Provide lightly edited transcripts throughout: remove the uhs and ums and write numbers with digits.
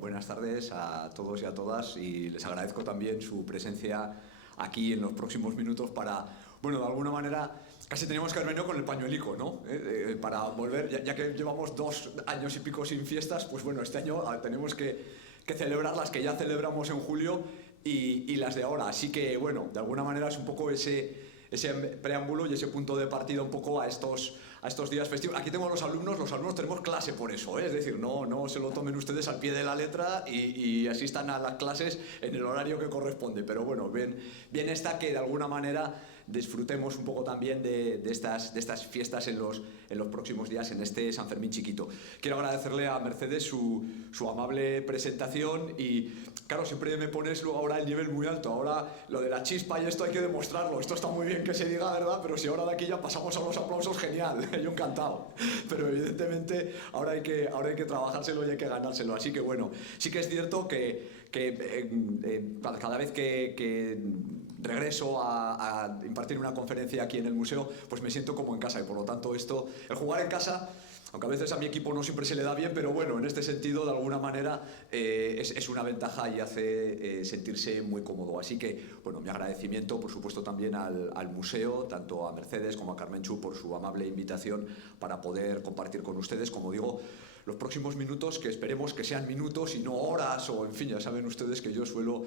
buenas tardes a todos y a todas y les agradezco también su presencia aquí en los próximos minutos para, bueno, de alguna manera casi teníamos que haber venido con el pañuelico, ¿no? Para volver, ya que llevamos 2 años y pico sin fiestas, pues bueno, este año tenemos que celebrar las que ya celebramos en julio y las de ahora. Así que, bueno, de alguna manera es un poco ese preámbulo y ese punto de partida un poco a estos días festivos. Aquí tengo a los alumnos tenemos clase por eso, ¿eh? Es decir, no se lo tomen ustedes al pie de la letra y asistan a las clases en el horario que corresponde, pero bueno, bien está que de alguna manera disfrutemos un poco también de estas fiestas en los próximos días, en este San Fermín chiquito. Quiero agradecerle a Mercedes su amable presentación y, claro, siempre me pones luego ahora el nivel muy alto. Ahora lo de la chispa y esto hay que demostrarlo. Esto está muy bien que se diga, ¿verdad? Pero si ahora de aquí ya pasamos a los aplausos, genial. Yo encantado. Pero evidentemente ahora hay que trabajárselo y hay que ganárselo. Así que bueno, sí que es cierto que cada vez que regreso a impartir una conferencia aquí en el museo, pues me siento como en casa y por lo tanto el jugar en casa, aunque a veces a mi equipo no siempre se le da bien, pero bueno, en este sentido de alguna manera es una ventaja y hace sentirse muy cómodo. Así que, bueno, mi agradecimiento por supuesto también al museo, tanto a Mercedes como a Carmenchu por su amable invitación para poder compartir con ustedes, como digo, los próximos minutos, que esperemos que sean minutos y no horas, o en fin, ya saben ustedes que yo suelo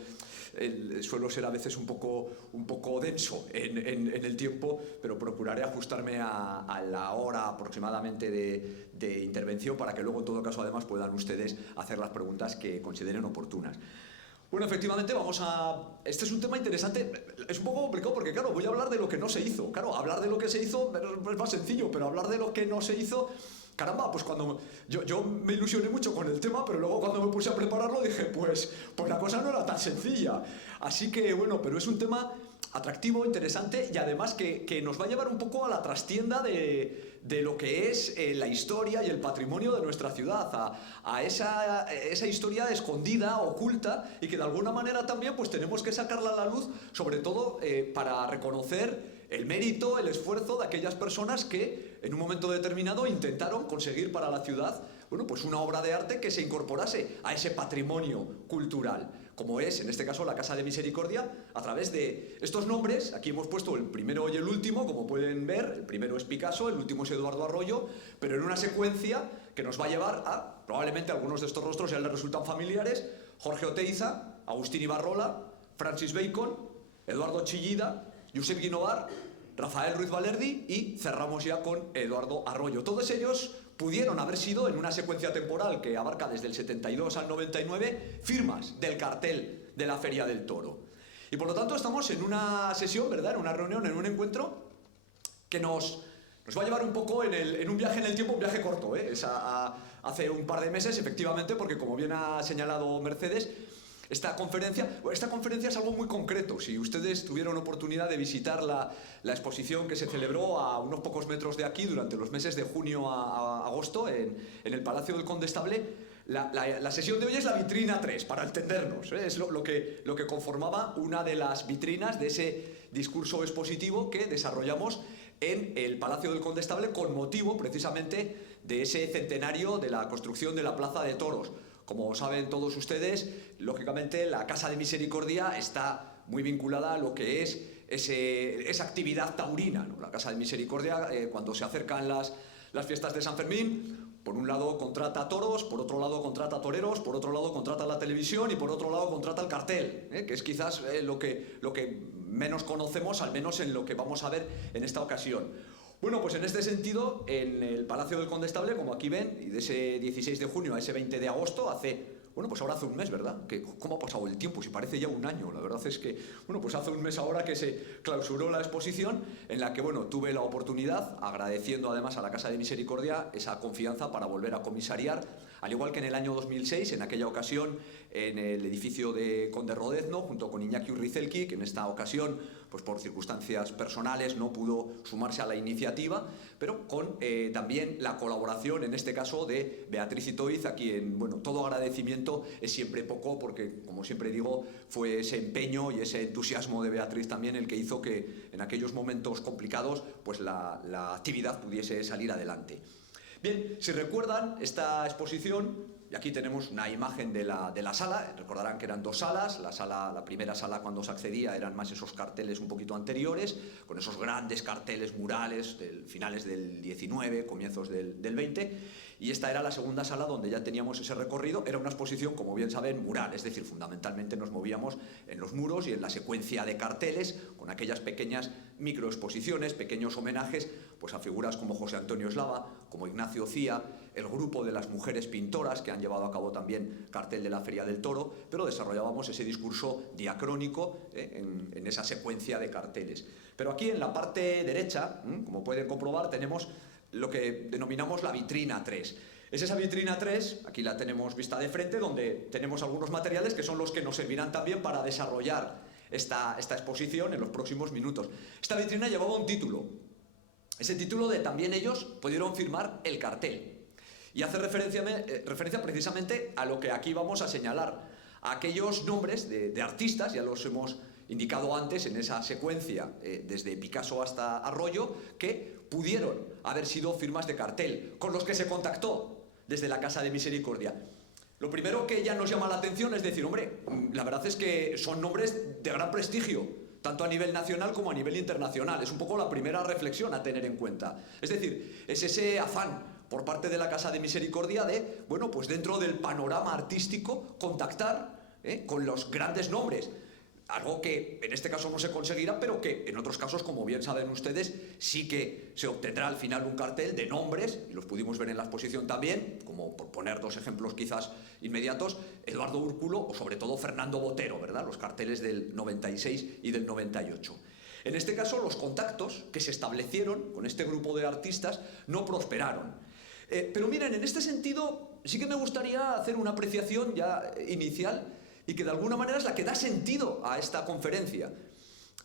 ser a veces un poco denso en el tiempo, pero procuraré ajustarme a la hora aproximadamente de intervención para que luego en todo caso además puedan ustedes hacer las preguntas que consideren oportunas. Bueno, efectivamente este es un tema interesante, es un poco complicado porque claro, voy a hablar de lo que no se hizo. Claro, hablar de lo que se hizo es más sencillo, pero hablar de lo que no se hizo, caramba, pues cuando yo me ilusioné mucho con el tema, pero luego cuando me puse a prepararlo dije, pues la cosa no era tan sencilla. Así que bueno, pero es un tema atractivo, interesante y además que nos va a llevar un poco a la trastienda de lo que es la historia y el patrimonio de nuestra ciudad, a esa historia escondida, oculta y que de alguna manera también pues tenemos que sacarla a la luz, sobre todo para reconocer el mérito, el esfuerzo de aquellas personas que en un momento determinado intentaron conseguir para la ciudad, bueno, pues una obra de arte que se incorporase a ese patrimonio cultural, como es, en este caso, la Casa de Misericordia, a través de estos nombres. Aquí hemos puesto el primero y el último, como pueden ver. El primero es Picasso, el último es Eduardo Arroyo, pero en una secuencia que nos va a llevar a, probablemente algunos de estos rostros ya les resultan familiares: Jorge Oteiza, Agustín Ibarrola, Francis Bacon, Eduardo Chillida, Josep Guinovar, Rafael Ruiz Valerdi y cerramos ya con Eduardo Arroyo. Todos ellos pudieron haber sido, en una secuencia temporal que abarca desde el 72 al 99, firmas del cartel de la Feria del Toro. Y por lo tanto estamos en una sesión, ¿verdad?, en una reunión, en un encuentro que nos va a llevar un poco en un viaje en el tiempo, un viaje corto, hace un par de meses, efectivamente, porque como bien ha señalado Mercedes, esta conferencia es algo muy concreto. Si ustedes tuvieron oportunidad de visitar la exposición que se celebró a unos pocos metros de aquí durante los meses de junio a agosto en el Palacio del Condestable, la sesión de hoy es la vitrina 3, para entendernos, ¿eh? Es lo que conformaba una de las vitrinas de ese discurso expositivo que desarrollamos en el Palacio del Condestable con motivo precisamente de ese centenario de la construcción de la Plaza de Toros. Como saben todos ustedes, lógicamente la Casa de Misericordia está muy vinculada a lo que es esa actividad taurina, ¿no? La Casa de Misericordia, cuando se acercan las fiestas de San Fermín, por un lado contrata toros, por otro lado contrata toreros, por otro lado contrata la televisión y por otro lado contrata el cartel, que es quizás lo que menos conocemos, al menos en lo que vamos a ver en esta ocasión. Bueno, pues en este sentido, en el Palacio del Condestable, como aquí ven, y de ese 16 de junio a ese 20 de agosto, pues ahora hace un mes, ¿verdad? ¿Cómo ha pasado el tiempo? Si parece ya un año. La verdad es que, pues hace un mes ahora que se clausuró la exposición, en la que, tuve la oportunidad, agradeciendo además a la Casa de Misericordia esa confianza para volver a comisariar, al igual que en el año 2006, en aquella ocasión, en el edificio de Conde Rodezno, junto con Iñaki Urrizelki, que en esta ocasión, pues por circunstancias personales, no pudo sumarse a la iniciativa, pero con también la colaboración, en este caso, de Beatriz Itoiz, a quien, todo agradecimiento es siempre poco, porque, como siempre digo, fue ese empeño y ese entusiasmo de Beatriz también el que hizo que en aquellos momentos complicados, pues la actividad pudiese salir adelante. Bien, si recuerdan, esta exposición Y aquí tenemos una imagen de la sala. Recordarán que eran dos salas. La primera sala, cuando se accedía, eran más esos carteles un poquito anteriores, con esos grandes carteles murales de finales del 19, comienzos del 20. Y esta era la segunda sala donde ya teníamos ese recorrido. Era una exposición, como bien saben, mural, es decir, fundamentalmente nos movíamos en los muros y en la secuencia de carteles, con aquellas pequeñas microexposiciones, pequeños homenajes pues a figuras como José Antonio Eslava, como Ignacio Cía, el grupo de las mujeres pintoras que han llevado a cabo también cartel de la Feria del Toro, pero desarrollábamos ese discurso diacrónico en esa secuencia de carteles. Pero aquí en la parte derecha, como pueden comprobar, tenemos lo que denominamos la vitrina 3. Es esa vitrina 3, aquí la tenemos vista de frente, donde tenemos algunos materiales que son los que nos servirán también para desarrollar esta exposición en los próximos minutos. Esta vitrina llevaba un título. Ese título de también ellos pudieron firmar el cartel. Y hace referencia precisamente a lo que aquí vamos a señalar, a aquellos nombres de artistas, ya los hemos indicado antes en esa secuencia, desde Picasso hasta Arroyo, que pudieron haber sido firmas de cartel, con los que se contactó desde la Casa de Misericordia. Lo primero que ya nos llama la atención es decir, hombre, la verdad es que son nombres de gran prestigio, tanto a nivel nacional como a nivel internacional. Es un poco la primera reflexión a tener en cuenta. Es decir, es ese afán por parte de la Casa de Misericordia de, bueno, pues dentro del panorama artístico, contactar con los grandes nombres. Algo que en este caso no se conseguirá, pero que en otros casos, como bien saben ustedes, sí que se obtendrá al final un cartel de nombres, y los pudimos ver en la exposición también, como por poner dos ejemplos quizás inmediatos, Eduardo Úrculo o sobre todo Fernando Botero, ¿verdad? Los carteles del 96 y del 98. En este caso, los contactos que se establecieron con este grupo de artistas no prosperaron. Pero miren, en este sentido sí que me gustaría hacer una apreciación ya inicial y que de alguna manera es la que da sentido a esta conferencia.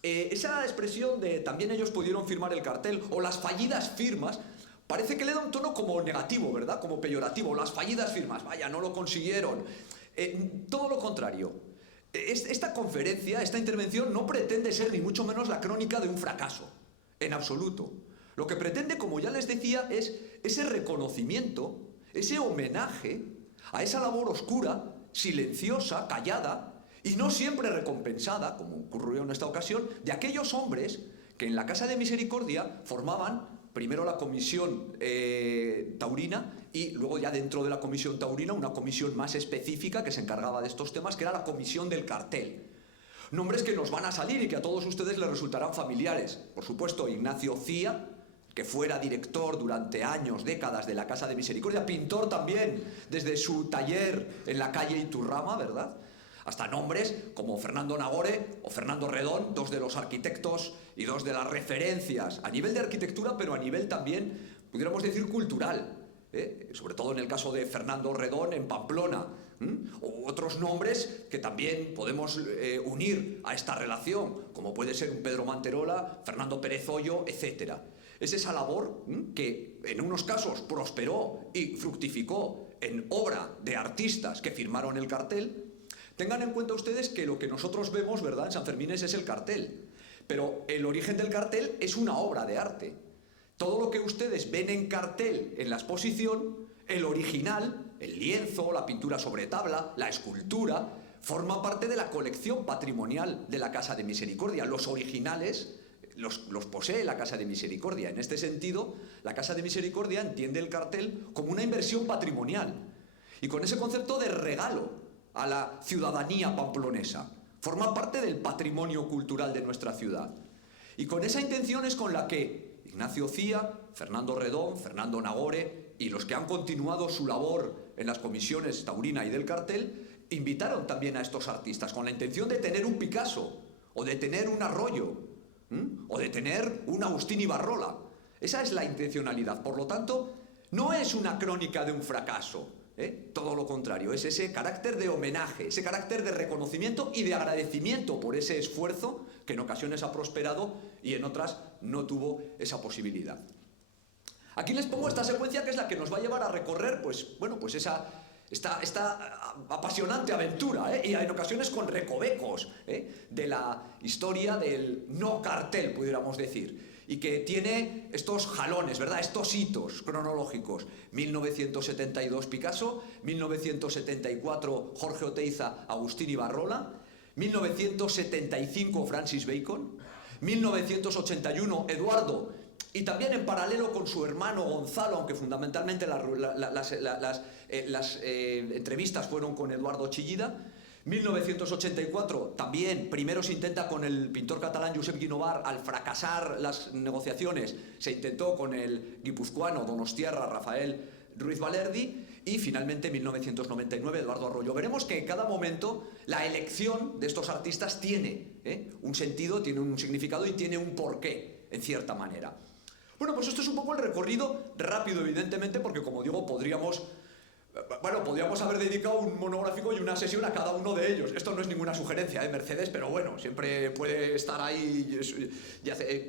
Esa expresión de también ellos pudieron firmar el cartel o las fallidas firmas parece que le da un tono como negativo, ¿verdad? Como peyorativo. Las fallidas firmas, vaya, no lo consiguieron. Todo lo contrario. Esta conferencia, esta intervención no pretende ser ni mucho menos la crónica de un fracaso, en absoluto. Lo que pretende, como ya les decía, es ese reconocimiento, ese homenaje a esa labor oscura, silenciosa, callada y no siempre recompensada, como ocurrió en esta ocasión, de aquellos hombres que en la Casa de Misericordia formaban primero la comisión taurina y luego ya dentro de la comisión taurina una comisión más específica que se encargaba de estos temas, que era la comisión del cartel. Nombres que nos van a salir y que a todos ustedes les resultarán familiares. Por supuesto, Ignacio Cía, que fuera director durante años, décadas de la Casa de Misericordia, pintor también desde su taller en la calle Iturrama, ¿verdad? Hasta nombres como Fernando Nagore o Fernando Redón, dos de los arquitectos y dos de las referencias a nivel de arquitectura, pero a nivel también, pudiéramos decir, cultural, sobre todo en el caso de Fernando Redón en Pamplona, o otros nombres que también podemos unir a esta relación, como puede ser un Pedro Manterola, Fernando Pérez Hoyo, etcétera. Es esa labor que en unos casos prosperó y fructificó en obra de artistas que firmaron el cartel. Tengan en cuenta ustedes que lo que nosotros vemos, ¿verdad?, en San Fermines es el cartel, pero el origen del cartel es una obra de arte. Todo lo que ustedes ven en cartel en la exposición, el original, el lienzo, la pintura sobre tabla, la escultura, forma parte de la colección patrimonial de la Casa de Misericordia. Los originales los posee la Casa de Misericordia. En este sentido, la Casa de Misericordia entiende el cartel como una inversión patrimonial y con ese concepto de regalo a la ciudadanía pamplonesa. Forma parte del patrimonio cultural de nuestra ciudad. Y con esa intención es con la que Ignacio Cía, Fernando Redón, Fernando Nagore y los que han continuado su labor en las comisiones taurina y del cartel invitaron también a estos artistas con la intención de tener un Picasso o de tener un Arroyo, o de tener un Agustín Ibarrola. Esa es la intencionalidad. Por lo tanto, no es una crónica de un fracaso, todo lo contrario, es ese carácter de homenaje, ese carácter de reconocimiento y de agradecimiento por ese esfuerzo que en ocasiones ha prosperado y en otras no tuvo esa posibilidad. Aquí les pongo esta secuencia que es la que nos va a llevar a recorrer, pues, bueno, pues esta apasionante aventura, y en ocasiones con recovecos de la historia del no cartel, pudiéramos decir. y que tiene estos jalones, ¿verdad? Estos hitos cronológicos. 1972 Picasso, 1974 Jorge Oteiza, Agustín Ibarrola, 1975 Francis Bacon, 1981 Eduardo, y también en paralelo con su hermano Gonzalo, aunque fundamentalmente las entrevistas fueron con Eduardo Chillida. 1984 también, primero se intenta con el pintor catalán Josep Guinovar. Al fracasar las negociaciones se intentó con el guipuzcoano donostiarra Rafael Ruiz Valerdi, y finalmente en 1999 Eduardo Arroyo. Veremos que en cada momento la elección de estos artistas tiene un sentido, tiene un significado y tiene un porqué, en cierta manera. Bueno, pues esto es un poco el recorrido rápido, evidentemente, porque como digo, podríamos haber dedicado un monográfico y una sesión a cada uno de ellos. Esto no es ninguna sugerencia, Mercedes, pero bueno, siempre puede estar ahí.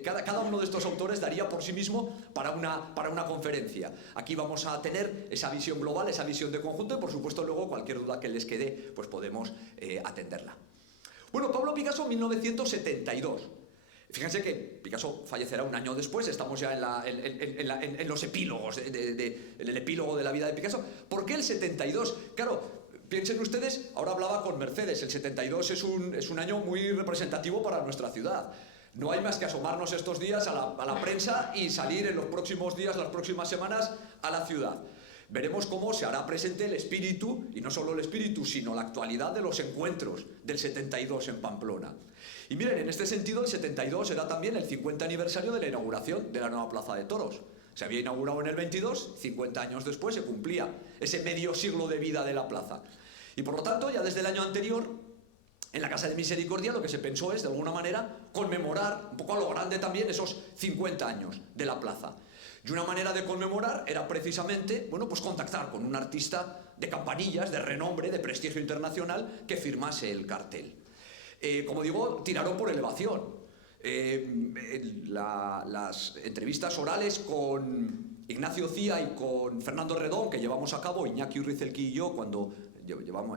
Cada uno de estos autores daría por sí mismo para una conferencia. Aquí vamos a tener esa visión global, esa visión de conjunto, y por supuesto luego cualquier duda que les quede, pues podemos atenderla. Bueno, Pablo Picasso, 1972. Fíjense que Picasso fallecerá un año después, estamos ya en los epílogos, en el epílogo de la vida de Picasso. ¿Por qué el 72? Claro, piensen ustedes, ahora hablaba con Mercedes, el 72 es un año muy representativo para nuestra ciudad. No hay más que asomarnos estos días a la prensa y salir en los próximos días, las próximas semanas, a la ciudad. Veremos cómo se hará presente el espíritu, y no solo el espíritu, sino la actualidad de los encuentros del 72 en Pamplona. Y miren, en este sentido, el 72 era también el 50 aniversario de la inauguración de la nueva Plaza de Toros. Se había inaugurado en el 22, 50 años después se cumplía ese medio siglo de vida de la plaza. Y por lo tanto, ya desde el año anterior, en la Casa de Misericordia, lo que se pensó es, de alguna manera, conmemorar un poco a lo grande también esos 50 años de la plaza. Y una manera de conmemorar era precisamente, bueno, pues contactar con un artista de campanillas, de renombre, de prestigio internacional, que firmase el cartel. Como digo, tiraron por elevación. Las entrevistas orales con Ignacio Cía y con Fernando Redón, que llevamos a cabo, Iñaki Urrizelki y yo, cuando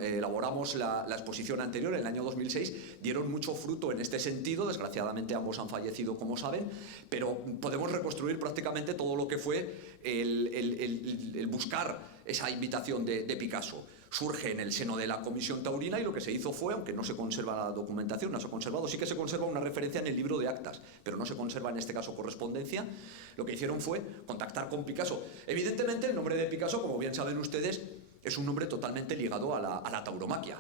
elaboramos la exposición anterior en el año 2006, dieron mucho fruto en este sentido. Desgraciadamente ambos han fallecido, como saben, pero podemos reconstruir prácticamente todo lo que fue el buscar esa invitación de Picasso. Surge en el seno de la Comisión Taurina, y lo que se hizo fue, aunque no se conserva la documentación, no se ha conservado, sí que se conserva una referencia en el libro de actas, pero no se conserva en este caso correspondencia. Lo que hicieron fue contactar con Picasso. Evidentemente el nombre de Picasso, como bien saben ustedes, es un nombre totalmente ligado a la tauromaquia.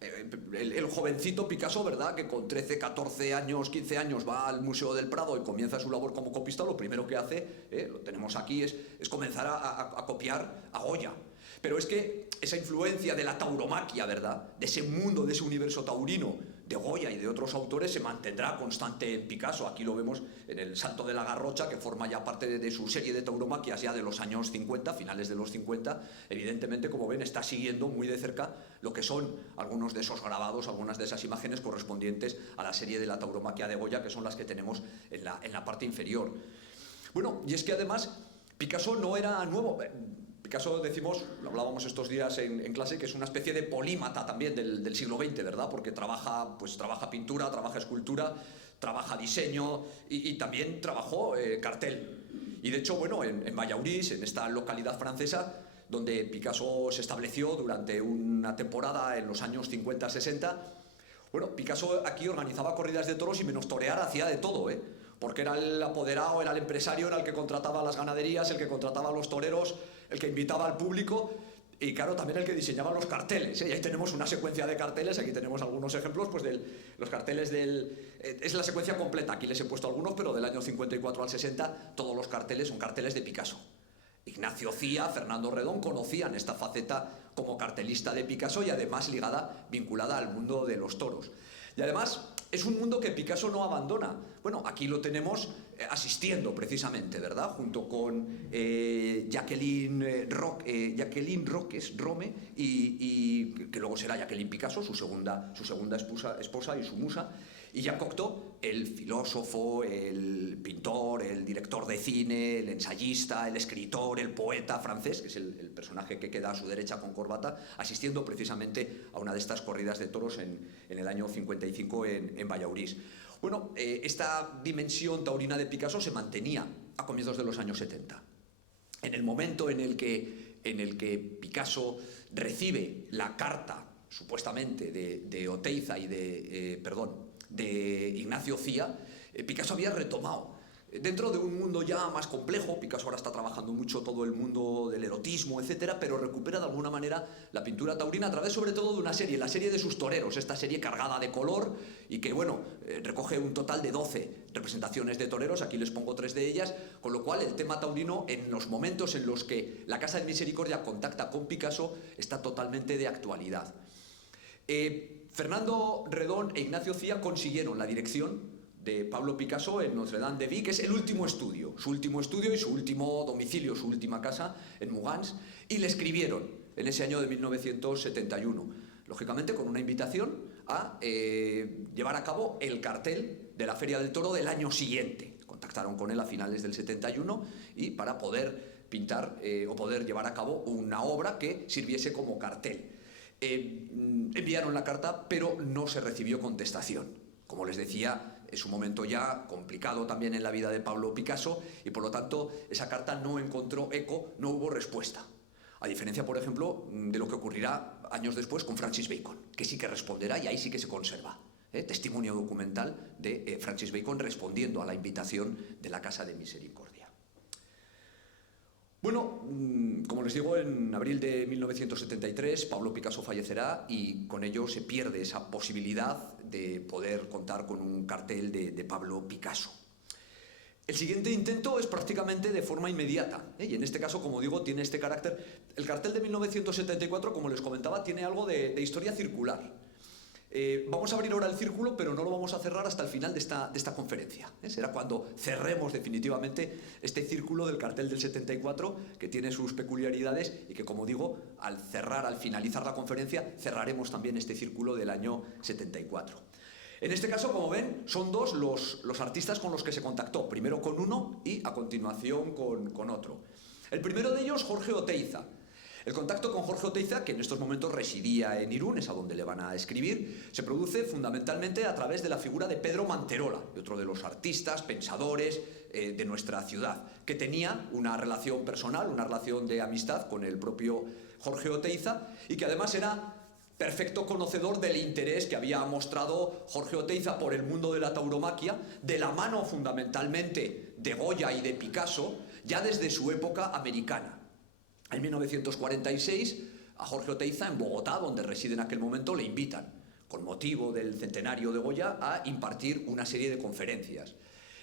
El jovencito Picasso, ¿verdad?, que con 13, 14 años, 15 años va al Museo del Prado y comienza su labor como copista, lo primero que hace, lo tenemos aquí, es comenzar a copiar a Goya. Pero es que esa influencia de la tauromaquia, ¿verdad?, de ese mundo, de ese universo taurino, de Goya y de otros autores, se mantendrá constante en Picasso. Aquí lo vemos en el Salto de la Garrocha, que forma ya parte de su serie de tauromaquias ya de los años 50, finales de los 50. Evidentemente, como ven, está siguiendo muy de cerca lo que son algunos de esos grabados, algunas de esas imágenes correspondientes a la serie de la tauromaquia de Goya, que son las que tenemos en la parte inferior. Bueno, y es que además Picasso no era nuevo. Picasso, decimos, lo hablábamos estos días en clase, que es una especie de polímata también del siglo XX, ¿verdad? Porque trabaja pintura, trabaja escultura, trabaja diseño y también trabajó cartel. Y de hecho, bueno, en Ballaurís, en esta localidad francesa, donde Picasso se estableció durante una temporada en los años 50-60, bueno, Picasso aquí organizaba corridas de toros y menos torear hacía de todo, porque era el apoderado, era el empresario, era el que contrataba las ganaderías, el que contrataba a los toreros, el que invitaba al público y, claro, también el que diseñaba los carteles. Y ahí tenemos una secuencia de carteles, aquí tenemos algunos ejemplos, pues de los carteles es la secuencia completa, aquí les he puesto algunos, pero del año 54 al 60 todos los carteles son carteles de Picasso. Ignacio Cía, Fernando Redón conocían esta faceta como cartelista de Picasso y además vinculada al mundo de los toros. Y además es un mundo que Picasso no abandona. Bueno, aquí lo tenemos asistiendo precisamente, ¿verdad? Junto con Jacqueline Roques Rome y que luego será Jacqueline Picasso, su segunda esposa y su musa. Y Jean Cocteau, el filósofo, el pintor, el director de cine, el ensayista, el escritor, el poeta francés, que es el personaje que queda a su derecha con corbata, asistiendo precisamente a una de estas corridas de toros en el año 55 en Ballaurís. Bueno, esta dimensión taurina de Picasso se mantenía a comienzos de los años 70. En el momento en el que Picasso recibe la carta, supuestamente, de Oteiza y de Ignacio Cía, Picasso había retomado, dentro de un mundo ya más complejo. Picasso ahora está trabajando mucho todo el mundo del erotismo, etcétera, pero recupera de alguna manera la pintura taurina a través sobre todo de una serie, la serie de sus toreros, esta serie cargada de color y que, bueno, recoge un total de 12 representaciones de toreros. Aquí les pongo 3 de ellas, con lo cual el tema taurino, en los momentos en los que la Casa de Misericordia contacta con Picasso, está totalmente de actualidad. Fernando Redón e Ignacio Cía consiguieron la dirección de Pablo Picasso en Notre-Dame de Vie, que es el último estudio, su último estudio y su último domicilio, su última casa en Mougins, y le escribieron en ese año de 1971, lógicamente con una invitación a llevar a cabo el cartel de la Feria del Toro del año siguiente. Contactaron con él a finales del 71 y para poder pintar o poder llevar a cabo una obra que sirviese como cartel. Enviaron la carta, pero no se recibió contestación. Como les decía, es un momento ya complicado también en la vida de Pablo Picasso y por lo tanto esa carta no encontró eco, no hubo respuesta. A diferencia, por ejemplo, de lo que ocurrirá años después con Francis Bacon, que sí que responderá y ahí sí que se conserva. Testimonio documental de Francis Bacon respondiendo a la invitación de la Casa de Misericordia. Bueno, como les digo, en abril de 1973 Pablo Picasso fallecerá y con ello se pierde esa posibilidad de poder contar con un cartel de Pablo Picasso. El siguiente intento es prácticamente de forma inmediata, y en este caso, como digo, tiene este carácter. El cartel de 1974, como les comentaba, tiene algo de historia circular. Vamos a abrir ahora el círculo, pero no lo vamos a cerrar hasta el final de esta conferencia. Será cuando cerremos definitivamente este círculo del cartel del 74, que tiene sus peculiaridades y que, como digo, al finalizar la conferencia, cerraremos también este círculo del año 74. En este caso, como ven, son 2 los artistas con los que se contactó, primero con uno y a continuación con otro. El primero de ellos, Jorge Oteiza. El contacto con Jorge Oteiza, que en estos momentos residía en Irún, es a donde le van a escribir, se produce fundamentalmente a través de la figura de Pedro Manterola, otro de los artistas, pensadores de nuestra ciudad, que tenía una relación personal, una relación de amistad con el propio Jorge Oteiza y que además era perfecto conocedor del interés que había mostrado Jorge Oteiza por el mundo de la tauromaquia, de la mano fundamentalmente de Goya y de Picasso, ya desde su época americana. En 1946, a Jorge Oteiza, en Bogotá, donde reside en aquel momento, le invitan, con motivo del centenario de Goya, a impartir una serie de conferencias.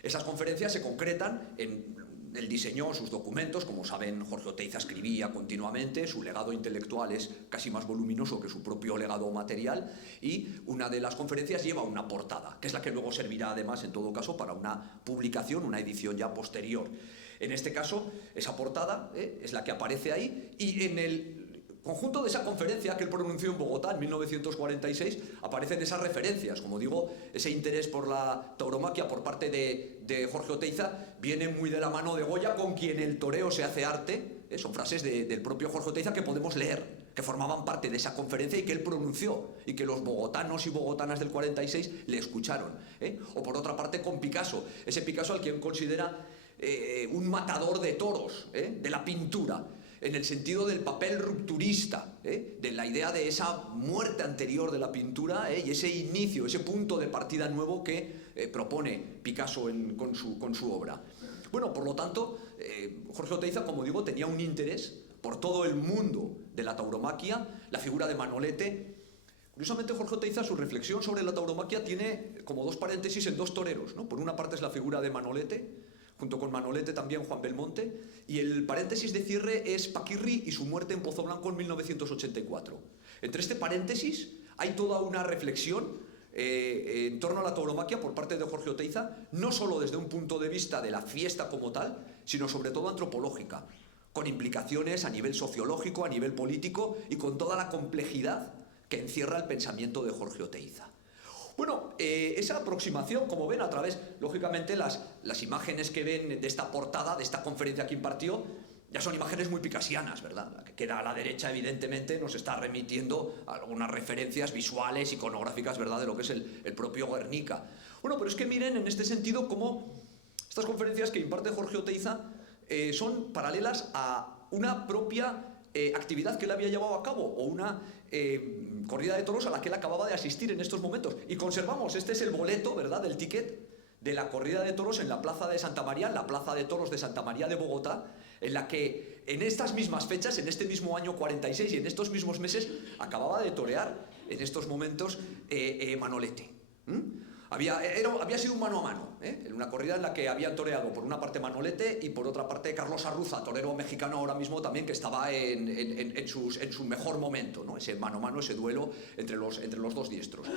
Esas conferencias se concretan en el diseño, sus documentos. Como saben, Jorge Oteiza escribía continuamente, su legado intelectual es casi más voluminoso que su propio legado material, y una de las conferencias lleva una portada, que es la que luego servirá además, en todo caso, para una publicación, una edición ya posterior. En este caso, esa portada es la que aparece ahí, y en el conjunto de esa conferencia que él pronunció en Bogotá en 1946 aparecen esas referencias. Como digo, ese interés por la tauromaquia por parte de Jorge Oteiza viene muy de la mano de Goya, con quien el toreo se hace arte. Son frases del propio Jorge Oteiza que podemos leer, que formaban parte de esa conferencia y que él pronunció y que los bogotanos y bogotanas del 46 le escucharon. O por otra parte con Picasso, ese Picasso al quien considera un matador de toros, de la pintura, en el sentido del papel rupturista, de la idea de esa muerte anterior de la pintura, y ese inicio, ese punto de partida nuevo que propone Picasso con su obra. Bueno, por lo tanto, Jorge Oteiza, como digo, tenía un interés por todo el mundo de la tauromaquia, la figura de Manolete. Curiosamente, Jorge Oteiza, su reflexión sobre la tauromaquia tiene como 2 paréntesis en 2 toreros, ¿no? Por una parte es la figura de Manolete, junto con Manolete también Juan Belmonte, y el paréntesis de cierre es Paquirri y su muerte en Pozo Blanco en 1984. Entre este paréntesis hay toda una reflexión en torno a la tauromaquia por parte de Jorge Oteiza, no solo desde un punto de vista de la fiesta como tal, sino sobre todo antropológica, con implicaciones a nivel sociológico, a nivel político y con toda la complejidad que encierra el pensamiento de Jorge Oteiza. Bueno, esa aproximación, como ven, a través, lógicamente, las imágenes que ven de esta portada, de esta conferencia que impartió, ya son imágenes muy picasianas, ¿verdad? La que queda a la derecha, evidentemente, nos está remitiendo a algunas referencias visuales, iconográficas, ¿verdad?, de lo que es el propio Guernica. Bueno, pero es que miren en este sentido cómo estas conferencias que imparte Jorge Oteiza son paralelas a una propia actividad que él había llevado a cabo o una corrida de toros a la que él acababa de asistir en estos momentos. Y conservamos, este es el boleto, ¿verdad?, del ticket de la corrida de toros en la Plaza de Santa María, en la Plaza de Toros de Santa María de Bogotá, en la que en estas mismas fechas, en este mismo año 46 y en estos mismos meses, acababa de torear en estos momentos Manolete. Había sido un mano a mano, en una corrida en la que habían toreado por una parte Manolete y por otra parte Carlos Arruza, torero mexicano ahora mismo también, que estaba en su mejor momento, ¿no? Ese mano a mano, ese duelo entre los dos diestros.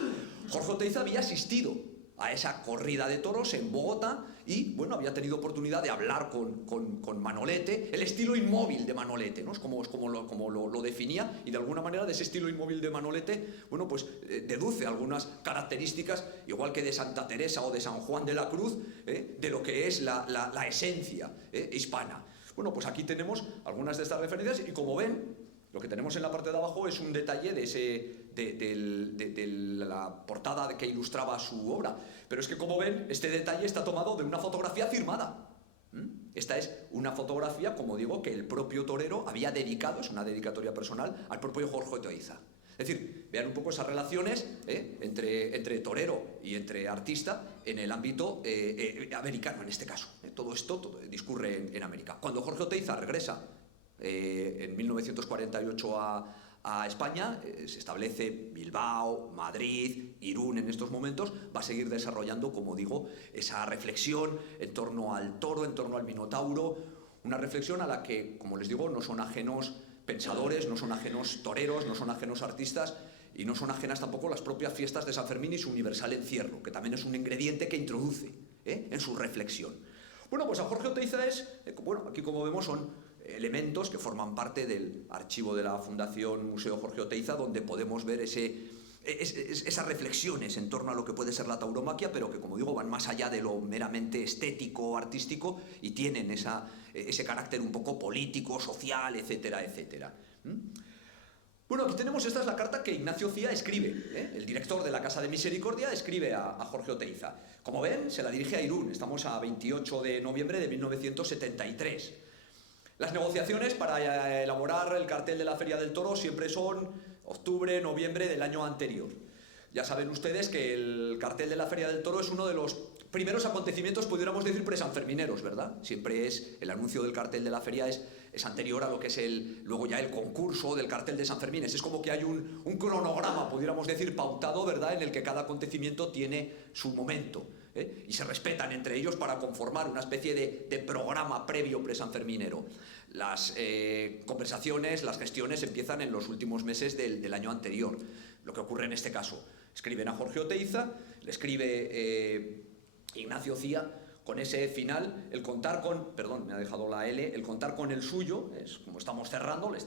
Jorge Oteiza había asistido a esa corrida de toros en Bogotá y, bueno, había tenido oportunidad de hablar con Manolete, el estilo inmóvil de Manolete, ¿no? Es como lo definía, y de alguna manera de ese estilo inmóvil de Manolete, bueno, pues deduce algunas características, igual que de Santa Teresa o de San Juan de la Cruz, de lo que es la esencia hispana. Bueno, pues aquí tenemos algunas de estas referencias y, como ven, lo que tenemos en la parte de abajo es un detalle de la portada que ilustraba su obra. Pero es que, como ven, este detalle está tomado de una fotografía firmada. Esta es una fotografía, como digo, que el propio torero había dedicado, es una dedicatoria personal, al propio Jorge Oteiza. Es decir, vean un poco esas relaciones entre torero y entre artista en el ámbito americano, en este caso. Todo esto discurre en América. Cuando Jorge Oteiza regresa en 1948 a España, se establece Bilbao, Madrid, Irún en estos momentos, va a seguir desarrollando, como digo, esa reflexión en torno al toro, en torno al Minotauro, una reflexión a la que, como les digo, no son ajenos pensadores, no son ajenos toreros, no son ajenos artistas, y no son ajenas tampoco las propias fiestas de San Fermín y su universal encierro, que también es un ingrediente que introduce en su reflexión. Bueno, pues a Jorge Oteiza aquí como vemos son elementos que forman parte del archivo de la Fundación Museo Jorge Oteiza, donde podemos ver esas reflexiones en torno a lo que puede ser la tauromaquia, pero que, como digo, van más allá de lo meramente estético, artístico, y tienen ese carácter un poco político, social, etcétera, etcétera. Bueno, aquí tenemos, esta es la carta que Ignacio Cía escribe, el director de la Casa de Misericordia escribe a Jorge Oteiza. Como ven, se la dirige a Irún, estamos a 28 de noviembre de 1973. Las negociaciones para elaborar el cartel de la Feria del Toro siempre son octubre, noviembre del año anterior. Ya saben ustedes que el cartel de la Feria del Toro es uno de los primeros acontecimientos, pudiéramos decir, presanfermineros, ¿verdad? Siempre el anuncio del cartel de la feria es anterior a lo que es luego ya el concurso del cartel de San Fermín. Es como que hay un cronograma, pudiéramos decir, pautado, ¿verdad?, en el que cada acontecimiento tiene su momento, y se respetan entre ellos para conformar una especie de programa previo presanferminero. Las conversaciones, las gestiones empiezan en los últimos meses del año anterior. Lo que ocurre en este caso, escriben a Jorge Oteiza, le escribe Ignacio Cía, con ese final, el contar con, perdón, me ha dejado la L, el contar con el suyo, es como estamos cerrando, le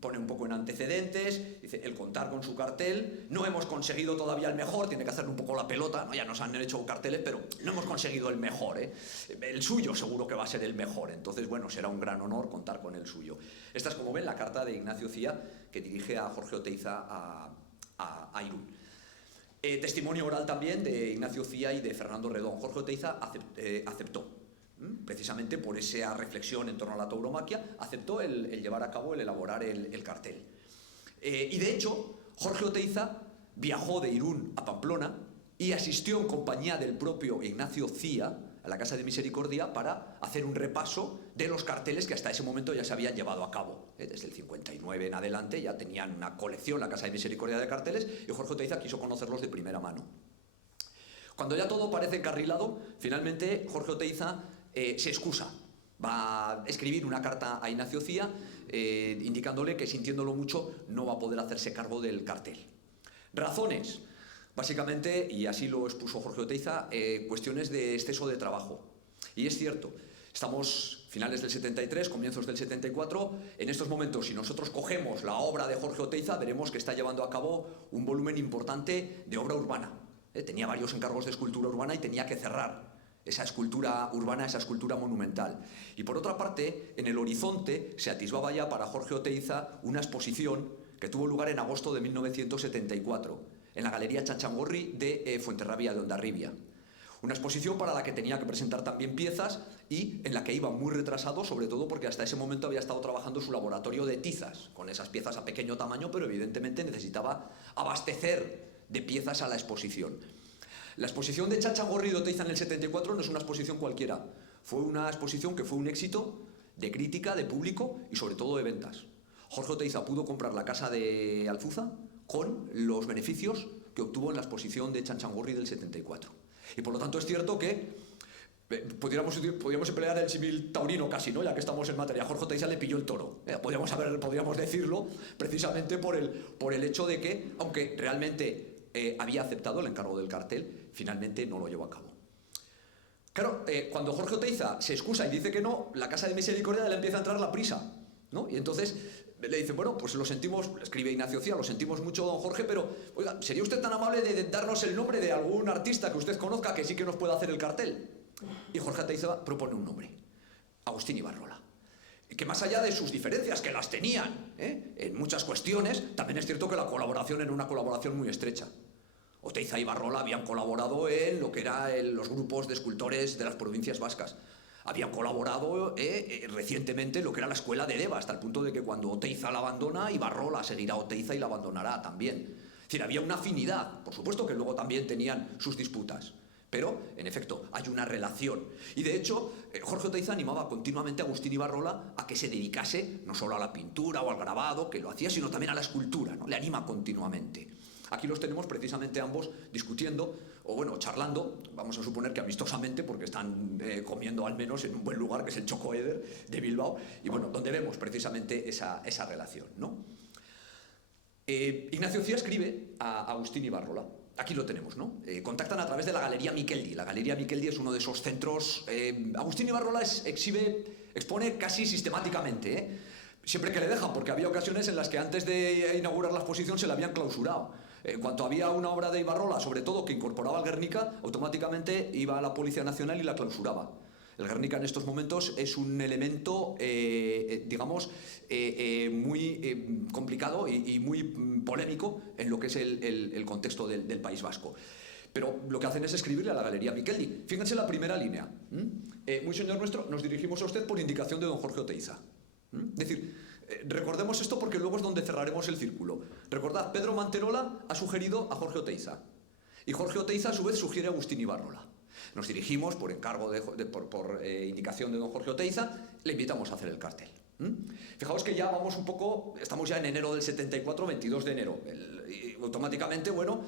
pone un poco en antecedentes, dice, el contar con su cartel, no hemos conseguido todavía el mejor, tiene que hacerle un poco la pelota, ¿no? Ya nos han hecho carteles, pero no hemos conseguido el mejor, el suyo seguro que va a ser el mejor, entonces, bueno, será un gran honor contar con el suyo. Esta es, como ven, la carta de Ignacio Cía que dirige a Jorge Oteiza a Irún. Testimonio oral también de Ignacio Cía y de Fernando Redón. Jorge Oteiza aceptó, precisamente por esa reflexión en torno a la tauromaquia, aceptó el llevar a cabo, el elaborar el cartel. Y de hecho, Jorge Oteiza viajó de Irún a Pamplona y asistió en compañía del propio Ignacio Cía a la Casa de Misericordia para hacer un repaso de los carteles que hasta ese momento ya se habían llevado a cabo. Desde el 59 en adelante ya tenían una colección, la Casa de Misericordia, de carteles, y Jorge Oteiza quiso conocerlos de primera mano. Cuando ya todo parece encarrilado, finalmente Jorge Oteiza se excusa. Va a escribir una carta a Ignacio Cía indicándole que, sintiéndolo mucho, no va a poder hacerse cargo del cartel. Razones. Básicamente, y así lo expuso Jorge Oteiza, cuestiones de exceso de trabajo. Y es cierto, estamos finales del 73, comienzos del 74, en estos momentos, si nosotros cogemos la obra de Jorge Oteiza, veremos que está llevando a cabo un volumen importante de obra urbana. Tenía varios encargos de escultura urbana y tenía que cerrar esa escultura urbana, esa escultura monumental. Y por otra parte, en el horizonte se atisbaba ya para Jorge Oteiza una exposición que tuvo lugar en agosto de 1974, en la Galería Chanchangorri de Fuenterrabía de Hondarribia. Una exposición para la que tenía que presentar también piezas y en la que iba muy retrasado, sobre todo porque hasta ese momento había estado trabajando en su laboratorio de tizas, con esas piezas a pequeño tamaño, pero evidentemente necesitaba abastecer de piezas a la exposición. La exposición de Txantxangorri de Oteiza en el 74 no es una exposición cualquiera. Fue una exposición que fue un éxito de crítica, de público y sobre todo de ventas. Jorge Oteiza pudo comprar la casa de Alzuza con los beneficios que obtuvo en la exposición de Txantxangorri del 74. Y por lo tanto es cierto que podríamos emplear el símil taurino casi, ¿no? Ya que estamos en materia. Jorge Oteiza le pilló el toro. Podríamos decirlo precisamente por el hecho de que, aunque realmente había aceptado el encargo del cartel, finalmente no lo llevó a cabo. Claro, cuando Jorge Oteiza se excusa y dice que no, la Casa de Misericordia le empieza a entrar la prisa, ¿no? Y entonces le dicen, bueno, pues lo sentimos, escribe Ignacio Cía, lo sentimos mucho, don Jorge, pero, oiga, ¿sería usted tan amable de darnos el nombre de algún artista que usted conozca que sí que nos pueda hacer el cartel? Y Jorge Oteiza propone un nombre, Agustín Ibarrola. Que más allá de sus diferencias, que las tenían, en muchas cuestiones, también es cierto que la colaboración era una colaboración muy estrecha. Oteiza y Ibarrola habían colaborado en lo que eran los grupos de escultores de las provincias vascas. Habían colaborado recientemente en lo que era la escuela de Deva, hasta el punto de que cuando Oteiza la abandona, Ibarrola seguirá a Oteiza y la abandonará también. Es decir, había una afinidad. Por supuesto que luego también tenían sus disputas. Pero, en efecto, hay una relación. Y de hecho, Jorge Oteiza animaba continuamente a Agustín Ibarrola a que se dedicase no solo a la pintura o al grabado, que lo hacía, sino también a la escultura, ¿no? Le anima continuamente. Aquí los tenemos precisamente ambos discutiendo, o bueno, charlando, vamos a suponer que amistosamente, porque están comiendo al menos en un buen lugar, que es el Choco Eder de Bilbao, y bueno, donde vemos precisamente esa relación, ¿no? Ignacio Cía escribe a Agustín Ibarrola. Aquí lo tenemos, ¿no? Contactan a través de la Galería Miqueldi. La Galería Miqueldi es uno de esos centros... Agustín Ibarrola expone casi sistemáticamente, siempre que le dejan, porque había ocasiones en las que antes de inaugurar la exposición se la habían clausurado. En cuanto había una obra de Ibarrola, sobre todo que incorporaba al Guernica, automáticamente iba a la Policía Nacional y la clausuraba. El Guernica en estos momentos es un elemento, digamos, muy complicado y muy polémico en lo que es el contexto del País Vasco. Pero lo que hacen es escribirle a la Galería Miqueldi. Fíjense la primera línea. Muy señor nuestro, nos dirigimos a usted por indicación de don Jorge Oteiza. Es decir, recordemos esto porque luego es donde cerraremos el círculo. Recordad, Pedro Manterola ha sugerido a Jorge Oteiza. Y Jorge Oteiza a su vez sugiere a Agustín Ibarrola. Nos dirigimos por encargo por indicación de don Jorge Oteiza, le invitamos a hacer el cartel. Fijaos que ya vamos un poco, estamos ya en enero del 74, 22 de enero. Automáticamente, bueno,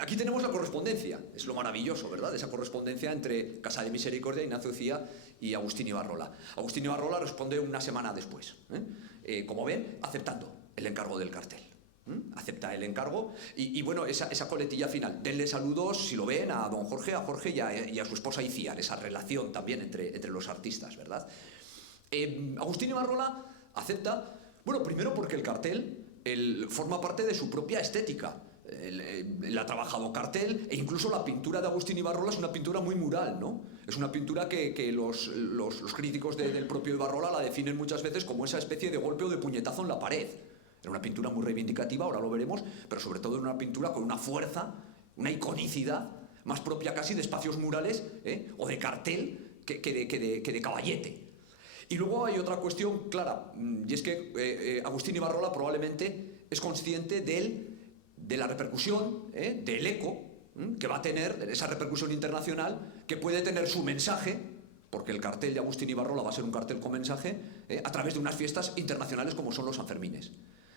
aquí tenemos la correspondencia, es lo maravilloso, ¿verdad? Esa correspondencia entre Casa de Misericordia, Ignacio Cía y Agustín Ibarrola. Agustín Ibarrola responde una semana después, como ven, aceptando el encargo del cartel. Acepta el encargo y bueno, esa coletilla final, denle saludos, si lo ven, a don Jorge, y a su esposa Iciar, esa relación también entre los artistas, ¿verdad? Agustín Ibarrola acepta, bueno, primero porque el cartel forma parte de su propia estética. Él ha trabajado cartel e incluso la pintura de Agustín Ibarrola es una pintura muy mural, ¿no? Es una pintura que los críticos del propio Ibarrola la definen muchas veces como esa especie de golpe o de puñetazo en la pared. Era una pintura muy reivindicativa, ahora lo veremos, pero sobre todo era una pintura con una fuerza, una iconicidad más propia casi de espacios murales o de cartel que de caballete. Y luego hay otra cuestión clara, y es que Agustín Ibarrola probablemente es consciente de la repercusión, del eco que va a tener, esa repercusión internacional, que puede tener su mensaje, porque el cartel de Agustín Ibarrola va a ser un cartel con mensaje, a través de unas fiestas internacionales como son los Sanfermines.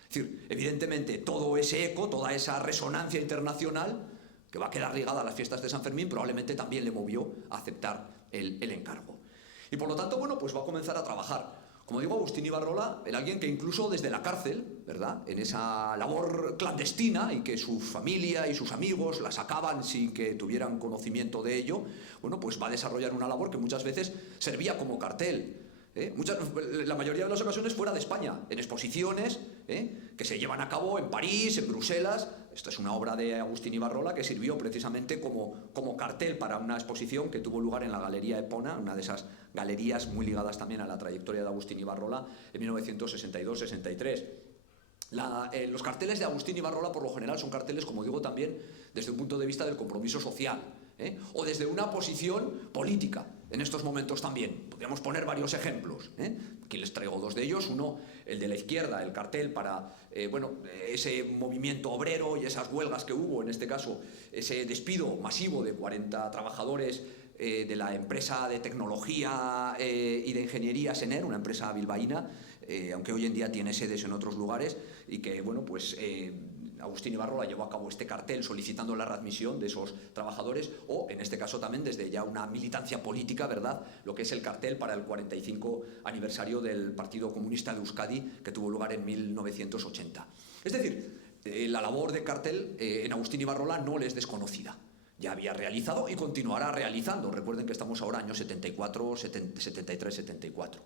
Es decir, evidentemente todo ese eco, toda esa resonancia internacional que va a quedar ligada a las fiestas de San Fermín probablemente también le movió a aceptar el encargo. Y por lo tanto, bueno, pues va a comenzar a trabajar. Como digo, Agustín Ibarrola era alguien que incluso desde la cárcel, ¿verdad?, en esa labor clandestina y que su familia y sus amigos la sacaban sin que tuvieran conocimiento de ello, bueno, pues va a desarrollar una labor que muchas veces servía como cartel. La mayoría de las ocasiones fuera de España, en exposiciones que se llevan a cabo en París, en Bruselas. Esta es una obra de Agustín Ibarrola que sirvió precisamente como cartel para una exposición que tuvo lugar en la Galería Epona, una de esas galerías muy ligadas también a la trayectoria de Agustín Ibarrola, en 1962-63. Los carteles de Agustín Ibarrola por lo general son carteles, como digo también, desde un punto de vista del compromiso social. o desde una posición política. En estos momentos también. Podríamos poner varios ejemplos. Aquí les traigo dos de ellos. Uno, el de la izquierda, el cartel para ese movimiento obrero y esas huelgas que hubo, en este caso, ese despido masivo de 40 trabajadores de la empresa de tecnología y de ingeniería Sener, una empresa bilbaína, aunque hoy en día tiene sedes en otros lugares, y que, bueno, pues Agustín Ibarrola llevó a cabo este cartel solicitando la readmisión de esos trabajadores, o en este caso también desde ya una militancia política, ¿verdad?, lo que es el cartel para el 45 aniversario del Partido Comunista de Euskadi, que tuvo lugar en 1980. Es decir, la labor de cartel en Agustín Ibarrola no le es desconocida. Ya había realizado y continuará realizando. Recuerden que estamos ahora años 74, 73, 74.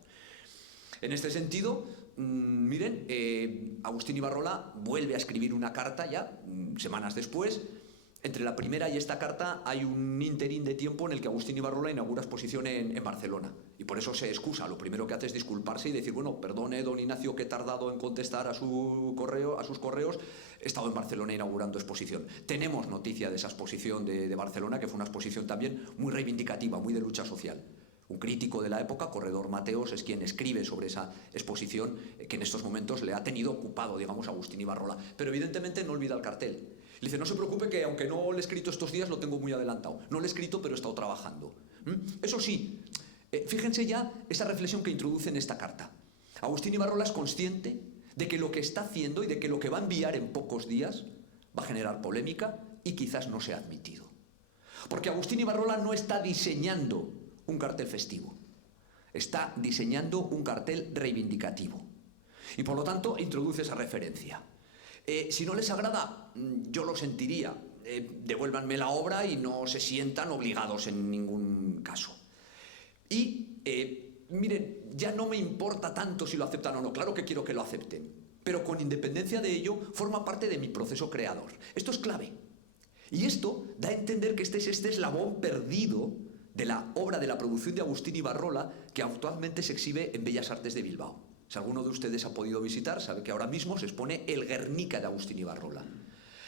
En este sentido, miren, Agustín Ibarrola vuelve a escribir una carta ya, semanas después. Entre la primera y esta carta hay un interín de tiempo en el que Agustín Ibarrola inaugura exposición en Barcelona. Y por eso se excusa. Lo primero que hace es disculparse y decir, bueno, perdone, don Ignacio, que he tardado en contestar a sus correos. He estado en Barcelona inaugurando exposición. Tenemos noticia de esa exposición de Barcelona, que fue una exposición también muy reivindicativa, muy de lucha social. Un crítico de la época, Corredor Mateos, es quien escribe sobre esa exposición que en estos momentos le ha tenido ocupado, digamos, Agustín Ibarrola. Pero evidentemente no olvida el cartel. Le dice, no se preocupe que aunque no le he escrito estos días, lo tengo muy adelantado. No le he escrito, pero he estado trabajando. Eso sí, fíjense ya esa reflexión que introduce en esta carta. Agustín Ibarrola es consciente de que lo que está haciendo y de que lo que va a enviar en pocos días va a generar polémica y quizás no sea admitido. Porque Agustín Ibarrola no está diseñando un cartel festivo, está diseñando un cartel reivindicativo y por lo tanto introduce esa referencia. Si no les agrada, yo lo sentiría, devuélvanme la obra y no se sientan obligados en ningún caso. Y miren, ya no me importa tanto si lo aceptan o no, claro que quiero que lo acepten, pero con independencia de ello forma parte de mi proceso creador. Esto es clave y esto da a entender que este es este eslabón perdido de la obra de la producción de Agustín Ibarrola, que actualmente se exhibe en Bellas Artes de Bilbao. Si alguno de ustedes ha podido visitar, sabe que ahora mismo se expone el Guernica de Agustín Ibarrola.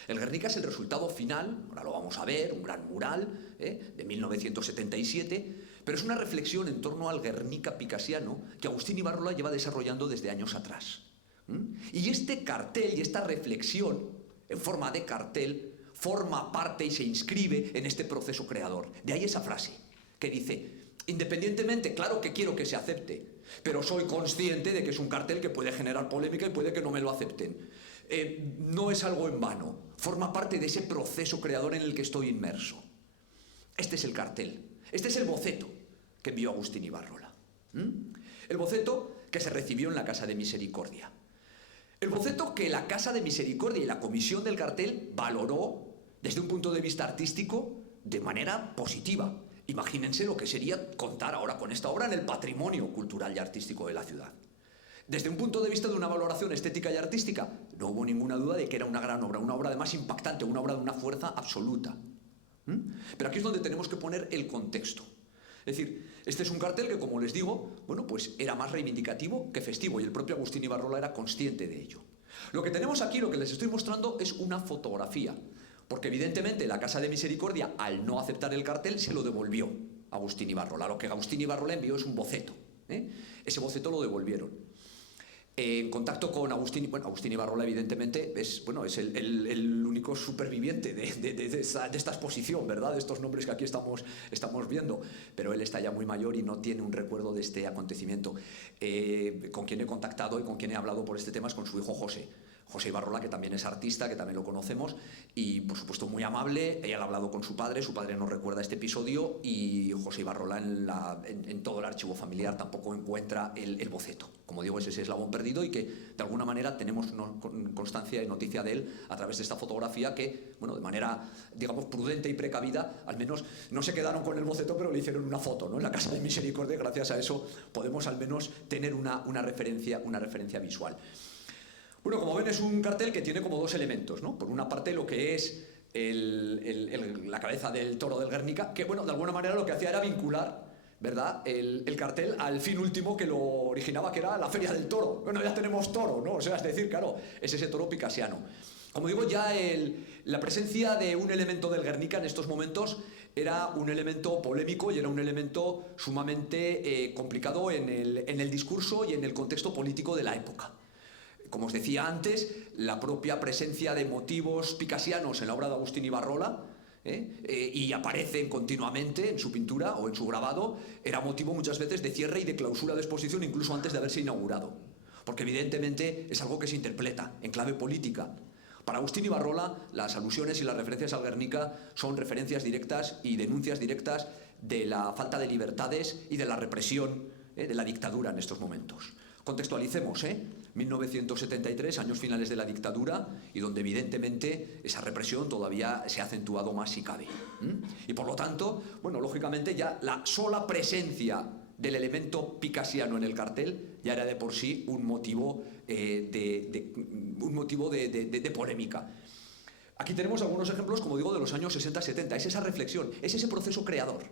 El Guernica es el resultado final, ahora lo vamos a ver, un gran mural de 1977, pero es una reflexión en torno al Guernica picasiano que Agustín Ibarrola lleva desarrollando desde años atrás. Y este cartel y esta reflexión en forma de cartel forma parte y se inscribe en este proceso creador. De ahí esa frase que dice, independientemente, claro que quiero que se acepte, pero soy consciente de que es un cartel que puede generar polémica y puede que no me lo acepten. No es algo en vano, forma parte de ese proceso creador en el que estoy inmerso. Este es el cartel, este es el boceto que envió Agustín Ibarrola. El boceto que se recibió en la Casa de Misericordia. El boceto que la Casa de Misericordia y la comisión del cartel valoró desde un punto de vista artístico de manera positiva. Imagínense lo que sería contar ahora con esta obra en el patrimonio cultural y artístico de la ciudad. Desde un punto de vista de una valoración estética y artística, no hubo ninguna duda de que era una gran obra, una obra además impactante, una obra de una fuerza absoluta. Pero aquí es donde tenemos que poner el contexto. Es decir, este es un cartel que, como les digo, bueno, pues era más reivindicativo que festivo y el propio Agustín Ibarrola era consciente de ello. Lo que tenemos aquí, lo que les estoy mostrando, es una fotografía. Porque evidentemente la Casa de Misericordia, al no aceptar el cartel, se lo devolvió a Agustín Ibarrola. Lo que Agustín Ibarrola envió es un boceto. Ese boceto lo devolvieron. En contacto con Agustín Ibarrola, evidentemente, es el único superviviente de esta exposición, ¿verdad? De estos nombres que aquí estamos viendo. Pero él está ya muy mayor y no tiene un recuerdo de este acontecimiento. Con quien he contactado y con quien he hablado por este tema es con su hijo José Ibarrola, que también es artista, que también lo conocemos, y por supuesto muy amable. Ella ha hablado con su padre nos recuerda este episodio, y José Ibarrola en todo el archivo familiar tampoco encuentra el boceto. Como digo, es ese eslabón perdido y que de alguna manera tenemos constancia y noticia de él a través de esta fotografía que, bueno, de manera, digamos, prudente y precavida, al menos no se quedaron con el boceto, pero le hicieron una foto, ¿no?, en la Casa de Misericordia. Gracias a eso podemos al menos tener una referencia visual. Bueno, como ven, es un cartel que tiene como dos elementos, ¿no? Por una parte, lo que es la cabeza del toro del Guernica, que, bueno, de alguna manera lo que hacía era vincular, ¿verdad?, el cartel al fin último que lo originaba, que era la Feria del Toro. Bueno, ya tenemos toro, ¿no? O sea, es decir, claro, es ese toro picasiano. Como digo, ya la presencia de un elemento del Guernica en estos momentos era un elemento polémico y era un elemento sumamente complicado en el discurso y en el contexto político de la época. Como os decía antes, la propia presencia de motivos picasianos en la obra de Agustín Ibarrola, y aparecen continuamente en su pintura o en su grabado, era motivo muchas veces de cierre y de clausura de exposición incluso antes de haberse inaugurado, porque evidentemente es algo que se interpreta en clave política. Para Agustín Ibarrola, las alusiones y las referencias al Guernica son referencias directas y denuncias directas de la falta de libertades y de la represión, de la dictadura en estos momentos. Contextualicemos, 1973, años finales de la dictadura, y donde evidentemente esa represión todavía se ha acentuado más si cabe. Y por lo tanto, bueno, lógicamente ya la sola presencia del elemento picasiano en el cartel ya era de por sí un motivo de polémica. Aquí tenemos algunos ejemplos, como digo, de los años 60-70. Es esa reflexión, es ese proceso creador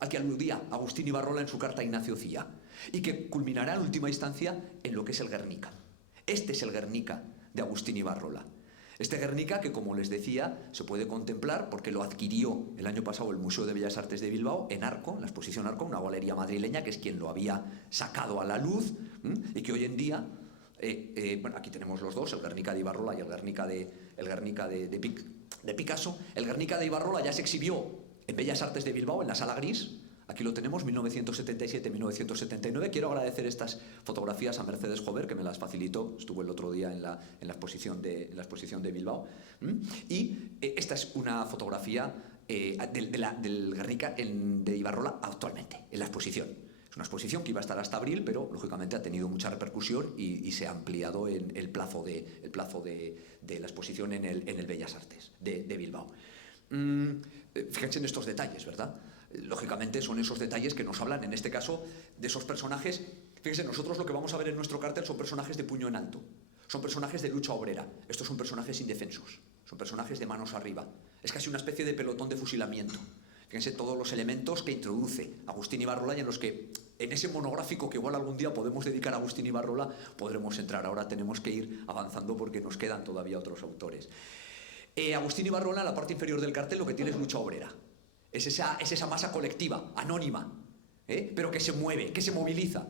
al que aludía Agustín Ibarrola en su carta a Ignacio Cía, y que culminará en última instancia en lo que es el Guernica. Este es el Guernica de Agustín Ibarrola. Este Guernica que, como les decía, se puede contemplar porque lo adquirió el año pasado el Museo de Bellas Artes de Bilbao en Arco, en la exposición Arco, una galería madrileña que es quien lo había sacado a la luz, y que hoy en día, bueno, aquí tenemos los dos, el Guernica de Ibarrola y el Guernica de Picasso. El Guernica de Ibarrola ya se exhibió en Bellas Artes de Bilbao, en la Sala Gris. Aquí lo tenemos, 1977-1979. Quiero agradecer estas fotografías a Mercedes Jover, que me las facilitó. Estuvo el otro día en la exposición de Bilbao. Y esta es una fotografía del Guernica de Ibarrola actualmente, en la exposición. Es una exposición que iba a estar hasta abril, pero lógicamente ha tenido mucha repercusión y se ha ampliado en el plazo de la exposición en el Bellas Artes de Bilbao. Fíjense en estos detalles, ¿verdad? Lógicamente son esos detalles que nos hablan, en este caso, de esos personajes. Fíjense, nosotros lo que vamos a ver en nuestro cartel son personajes de puño en alto, son personajes de lucha obrera, estos son personajes indefensos, son personajes de manos arriba. Es casi una especie de pelotón de fusilamiento. Fíjense todos los elementos que introduce Agustín Ibarrola y en los que, en ese monográfico que igual algún día podemos dedicar a Agustín Ibarrola, podremos entrar. Ahora tenemos que ir avanzando porque nos quedan todavía otros autores. Agustín Ibarrola, en la parte inferior del cartel, lo que tiene es lucha obrera. Es esa masa colectiva, anónima, pero que se mueve, que se moviliza.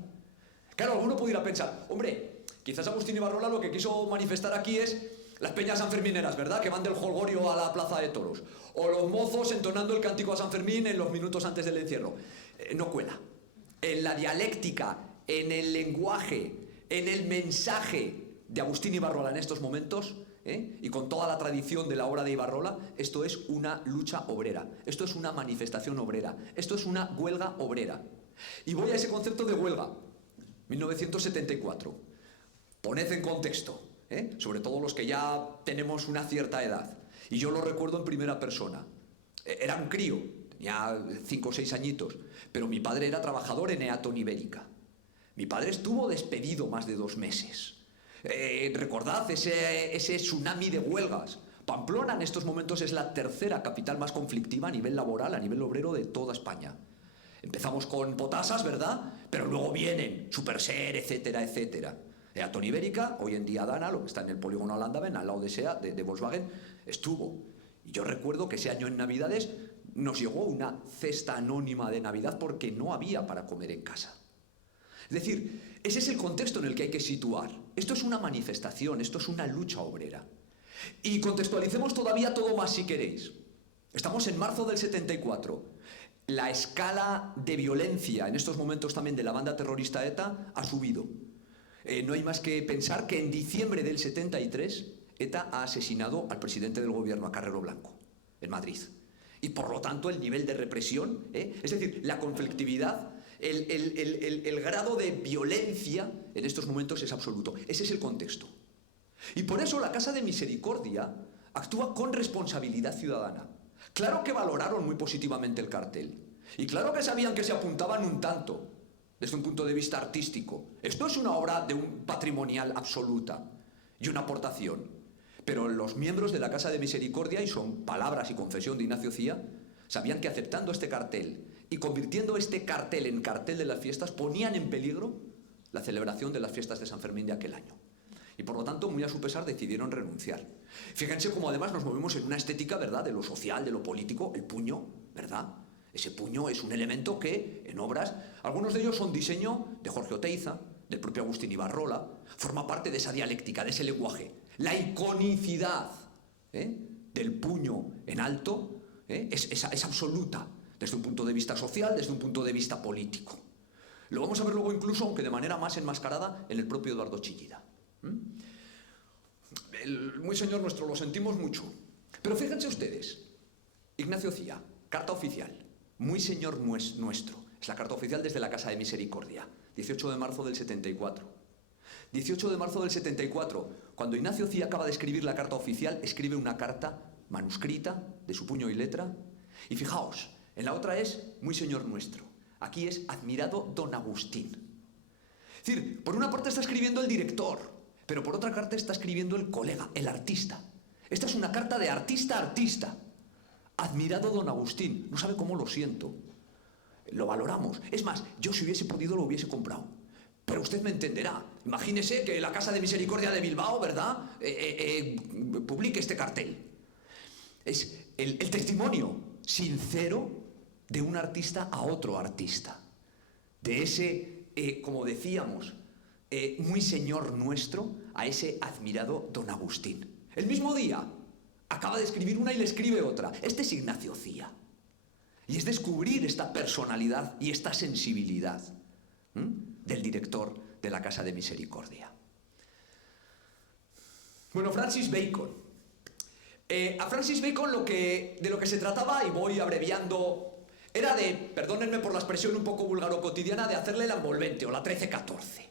Claro, alguno pudiera pensar, hombre, quizás Agustín Ibarrola lo que quiso manifestar aquí es las peñas sanfermineras, ¿verdad?, que van del Holgorio a la plaza de toros, o los mozos entonando el cántico a San Fermín en los minutos antes del encierro. No cuela. En la dialéctica, en el lenguaje, en el mensaje de Agustín Ibarrola en estos momentos, y con toda la tradición de la obra de Ibarrola, esto es una lucha obrera, esto es una manifestación obrera, esto es una huelga obrera. Y voy a ese concepto de huelga, 1974. Poned en contexto, sobre todo los que ya tenemos una cierta edad. Y yo lo recuerdo en primera persona. Era un crío, tenía 5 o 6 añitos, pero mi padre era trabajador en Eaton Ibérica. Mi padre estuvo despedido más de 2 meses. Recordad ese tsunami de huelgas. Pamplona en estos momentos es la tercera capital más conflictiva a nivel laboral, a nivel obrero de toda España. Empezamos con Potasas, ¿verdad? Pero luego vienen Superser, etcétera, etcétera. Eaton Ibérica, hoy en día Dana, lo que está en el polígono Landaven, al lado de SEAT, de Volkswagen, estuvo. Y yo recuerdo que ese año en Navidades nos llegó una cesta anónima de Navidad porque no había para comer en casa. Es decir, ese es el contexto en el que hay que situar. Esto es una manifestación, esto es una lucha obrera. Y contextualicemos todavía todo más si queréis. Estamos en marzo del 74. La escala de violencia en estos momentos también de la banda terrorista ETA ha subido. No hay más que pensar que en diciembre del 73 ETA ha asesinado al presidente del gobierno, a Carrero Blanco, en Madrid. Y por lo tanto el nivel de represión, es decir, la conflictividad, el grado de violencia en estos momentos es absoluto. Ese es el contexto. Y por eso la Casa de Misericordia actúa con responsabilidad ciudadana. Claro que valoraron muy positivamente el cartel. Y claro que sabían que se apuntaban un tanto, desde un punto de vista artístico. Esto es una obra de un patrimonial absoluta y una aportación. Pero los miembros de la Casa de Misericordia, y son palabras y confesión de Ignacio Cía, sabían que aceptando este cartel y convirtiendo este cartel en cartel de las fiestas, ponían en peligro la celebración de las fiestas de San Fermín de aquel año. Y por lo tanto, muy a su pesar, decidieron renunciar. Fíjense cómo además nos movemos en una estética, ¿verdad?, de lo social, de lo político, el puño, ¿verdad? Ese puño es un elemento que, en obras, algunos de ellos son diseño de Jorge Oteiza, del propio Agustín Ibarrola, forma parte de esa dialéctica, de ese lenguaje. La iconicidad del puño en alto es absoluta, desde un punto de vista social, desde un punto de vista político. Lo vamos a ver luego incluso, aunque de manera más enmascarada, en el propio Eduardo Chillida. Muy señor nuestro, lo sentimos mucho. Pero fíjense ustedes, Ignacio Cía, carta oficial, muy señor nuestro. Es la carta oficial desde la Casa de Misericordia, 18 de marzo del 74. 18 de marzo del 74, cuando Ignacio Cía acaba de escribir la carta oficial, escribe una carta manuscrita, de su puño y letra. Y fijaos, en la otra es muy señor nuestro. Aquí es admirado don Agustín. Es decir, por una parte está escribiendo el director, pero por otra parte está escribiendo el colega, el artista. Esta es una carta de artista a artista. Admirado don Agustín. No sabe cómo lo siento. Lo valoramos. Es más, yo si hubiese podido lo hubiese comprado. Pero usted me entenderá. Imagínese que la Casa de Misericordia de Bilbao, ¿verdad?, publique este cartel. Es el testimonio sincero de un artista a otro artista. De ese, como decíamos, muy señor nuestro, a ese admirado don Agustín. El mismo día acaba de escribir una y le escribe otra. Este es Ignacio Cía. Y es descubrir esta personalidad y esta sensibilidad del director de la Casa de Misericordia. Bueno, Francis Bacon. A Francis Bacon de lo que se trataba, y voy abreviando, era de, perdónenme por la expresión un poco vulgar o cotidiana, de hacerle la envolvente o la 13-14.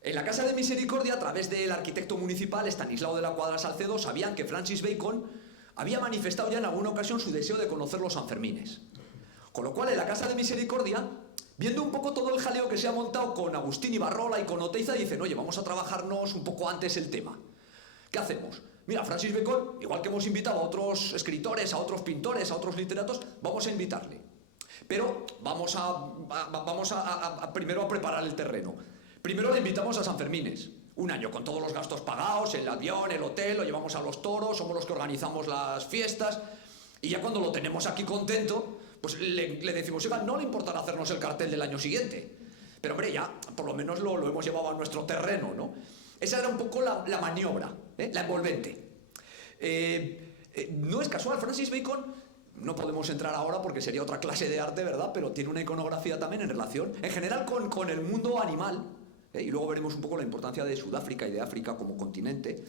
En la Casa de Misericordia, a través del arquitecto municipal Estanislao de la Cuadra Salcedo, sabían que Francis Bacon había manifestado ya en alguna ocasión su deseo de conocer los Sanfermines. Con lo cual, en la Casa de Misericordia, viendo un poco todo el jaleo que se ha montado con Agustín Ibarrola y con Oteiza, dicen, oye, vamos a trabajarnos un poco antes el tema. ¿Qué hacemos? Mira, Francis Bacon, igual que hemos invitado a otros escritores, a otros pintores, a otros literatos, vamos a invitarle. Pero vamos primero a preparar el terreno. Primero le invitamos a Sanfermines. Un año con todos los gastos pagados, el avión, el hotel, lo llevamos a los toros, somos los que organizamos las fiestas. Y ya cuando lo tenemos aquí contento, pues le decimos, oiga, no le importará hacernos el cartel del año siguiente. Pero hombre, ya por lo menos lo hemos llevado a nuestro terreno, ¿no? Esa era un poco la maniobra, la envolvente. No es casual, Francis Bacon, no podemos entrar ahora porque sería otra clase de arte, ¿verdad? Pero tiene una iconografía también en relación, en general, con el mundo animal. Y luego veremos un poco la importancia de Sudáfrica y de África como continente,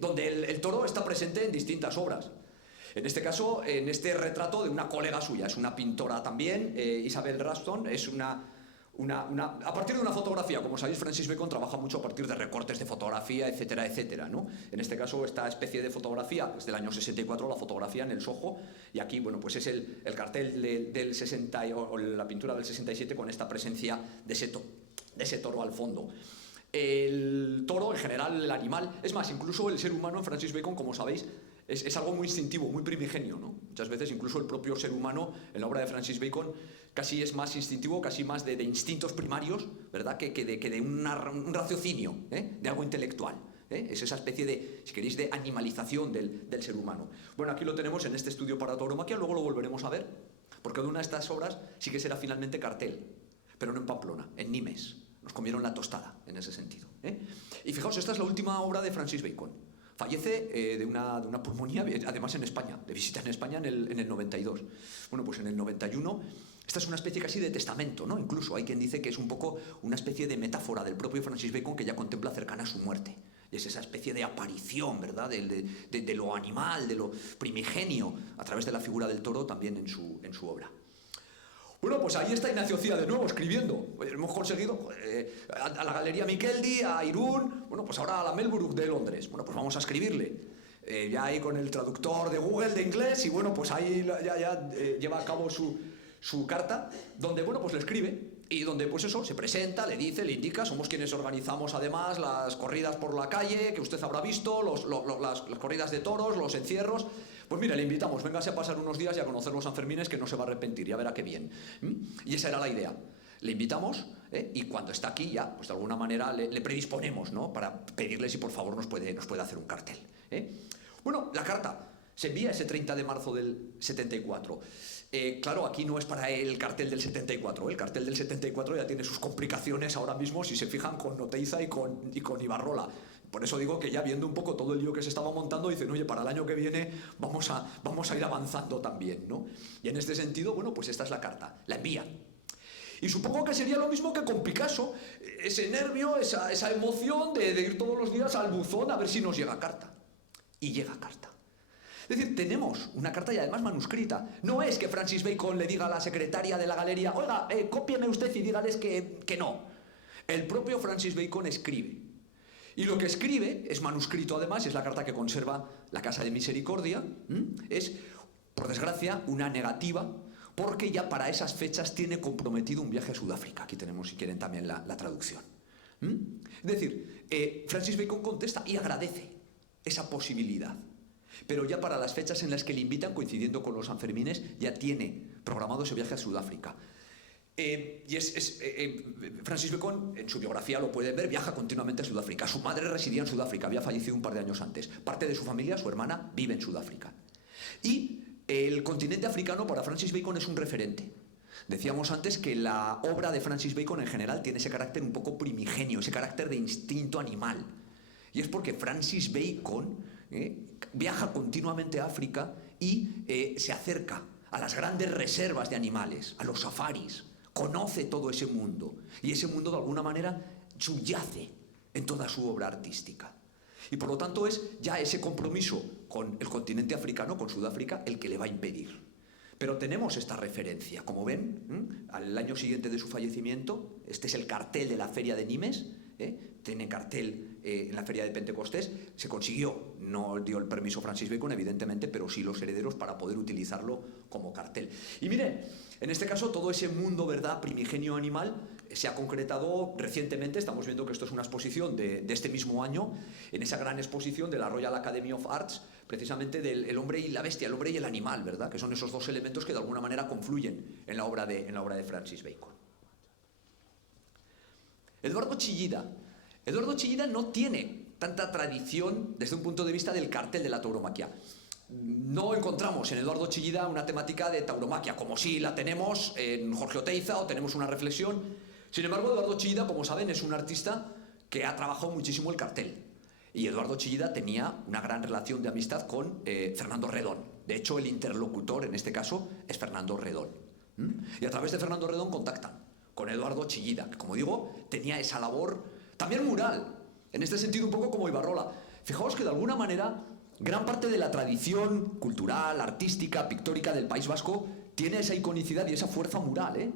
donde el toro está presente en distintas obras. En este caso, en este retrato de una colega suya, es una pintora también, Isabel Raston, es a partir de una fotografía. Como sabéis, Francis Bacon trabaja mucho a partir de recortes de fotografía, etcétera, etcétera, ¿no? En este caso, esta especie de fotografía es del año 64, la fotografía en el Soho, y aquí, bueno, pues es el cartel del 60, o la pintura del 67 con esta presencia de ese toro al fondo. El toro, en general, el animal, es más, incluso el ser humano en Francis Bacon, como sabéis, es algo muy instintivo, muy primigenio, ¿no? Muchas veces incluso el propio ser humano en la obra de Francis Bacon casi es más instintivo, casi más de instintos primarios, ¿verdad? que de un raciocinio, de algo intelectual. Es esa especie de, si queréis, de animalización del ser humano. Bueno, aquí lo tenemos en este estudio para tauromaquia, luego lo volveremos a ver, porque de una de estas obras sí que será finalmente cartel, pero no en Pamplona, en Nimes. Nos comieron la tostada en ese sentido. Y fijaos, esta es la última obra de Francis Bacon. Fallece de una pulmonía, además en España, de visita en España en el 92. Bueno, pues en el 91, esta es una especie casi de testamento, ¿no? Incluso hay quien dice que es un poco una especie de metáfora del propio Francis Bacon que ya contempla cercana a su muerte. Y es esa especie de aparición, ¿verdad?, de lo animal, de lo primigenio, a través de la figura del toro también en su obra. Bueno, pues ahí está Ignacio Cía de nuevo escribiendo. Hemos conseguido a la Galería Miqueldi, a Irún, bueno, pues ahora a la Melbourne de Londres. Bueno, pues vamos a escribirle. Ya ahí con el traductor de Google de inglés, y bueno, pues ahí ya lleva a cabo su carta, donde, bueno, pues le escribe, y donde, pues eso, se presenta, le dice, le indica, somos quienes organizamos además las corridas por la calle, que usted habrá visto, las corridas de toros, los encierros. Pues mira, le invitamos, véngase a pasar unos días y a conocer los Sanfermines, que no se va a arrepentir, ya verá qué bien. Y esa era la idea. Le invitamos, y cuando está aquí ya, pues de alguna manera le predisponemos, ¿no?, para pedirle si por favor nos puede hacer un cartel. Bueno, la carta se envía ese 30 de marzo del 74. Claro, aquí no es para el cartel del 74. El cartel del 74 ya tiene sus complicaciones ahora mismo, si se fijan, con Oteiza y con Ibarrola. Por eso digo que ya viendo un poco todo el lío que se estaba montando, dicen, oye, para el año que viene vamos a ir avanzando también, ¿no? Y en este sentido, bueno, pues esta es la carta, la envían. Y supongo que sería lo mismo que con Picasso, ese nervio, esa emoción de ir todos los días al buzón a ver si nos llega carta. Y llega carta. Es decir, tenemos una carta y además manuscrita. No es que Francis Bacon le diga a la secretaria de la galería, oiga, cópieme usted y dígales que no. El propio Francis Bacon escribe. Y lo que escribe es manuscrito además, es la carta que conserva la Casa de Misericordia, es, por desgracia, una negativa, porque ya para esas fechas tiene comprometido un viaje a Sudáfrica. Aquí tenemos, si quieren, también la traducción. Es decir, Francis Bacon contesta y agradece esa posibilidad. Pero ya para las fechas en las que le invitan, coincidiendo con los Sanfermines, ya tiene programado ese viaje a Sudáfrica. Francis Bacon, en su biografía lo pueden ver, viaja continuamente a Sudáfrica. Su madre residía en Sudáfrica, había fallecido un par de años antes. Parte de su familia, su hermana, vive en Sudáfrica. Y el continente africano para Francis Bacon es un referente. Decíamos antes que la obra de Francis Bacon en general tiene ese carácter un poco primigenio, ese carácter de instinto animal. Y es porque Francis Bacon viaja continuamente a África y se acerca a las grandes reservas de animales, a los safaris, conoce todo ese mundo y ese mundo de alguna manera subyace en toda su obra artística. Y por lo tanto es ya ese compromiso con el continente africano, con Sudáfrica, el que le va a impedir. Pero tenemos esta referencia, como ven, al año siguiente de su fallecimiento, este es el cartel de la Feria de Nimes, tiene cartel en la Feria de Pentecostés, se consiguió, no dio el permiso Francis Bacon evidentemente, pero sí los herederos para poder utilizarlo como cartel. Y miren, en este caso todo ese mundo, ¿verdad?, primigenio animal se ha concretado recientemente. Estamos viendo que esto es una exposición de este mismo año, en esa gran exposición de la Royal Academy of Arts, precisamente del hombre y la bestia, el hombre y el animal, ¿verdad?, que son esos dos elementos que de alguna manera confluyen en la obra de Francis Bacon. Eduardo Chillida. Eduardo Chillida no tiene tanta tradición desde un punto de vista del cartel de la tauromaquia. No encontramos en Eduardo Chillida una temática de tauromaquia, como si la tenemos en Jorge Oteiza o tenemos una reflexión. Sin embargo, Eduardo Chillida, como saben, es un artista que ha trabajado muchísimo el cartel. Y Eduardo Chillida tenía una gran relación de amistad con Fernando Redón. De hecho, el interlocutor en este caso es Fernando Redón. Y a través de Fernando Redón contactan con Eduardo Chillida, que, como digo, tenía esa labor también mural, en este sentido un poco como Ibarrola. Fijaos que de alguna manera gran parte de la tradición cultural, artística, pictórica del País Vasco tiene esa iconicidad y esa fuerza mural,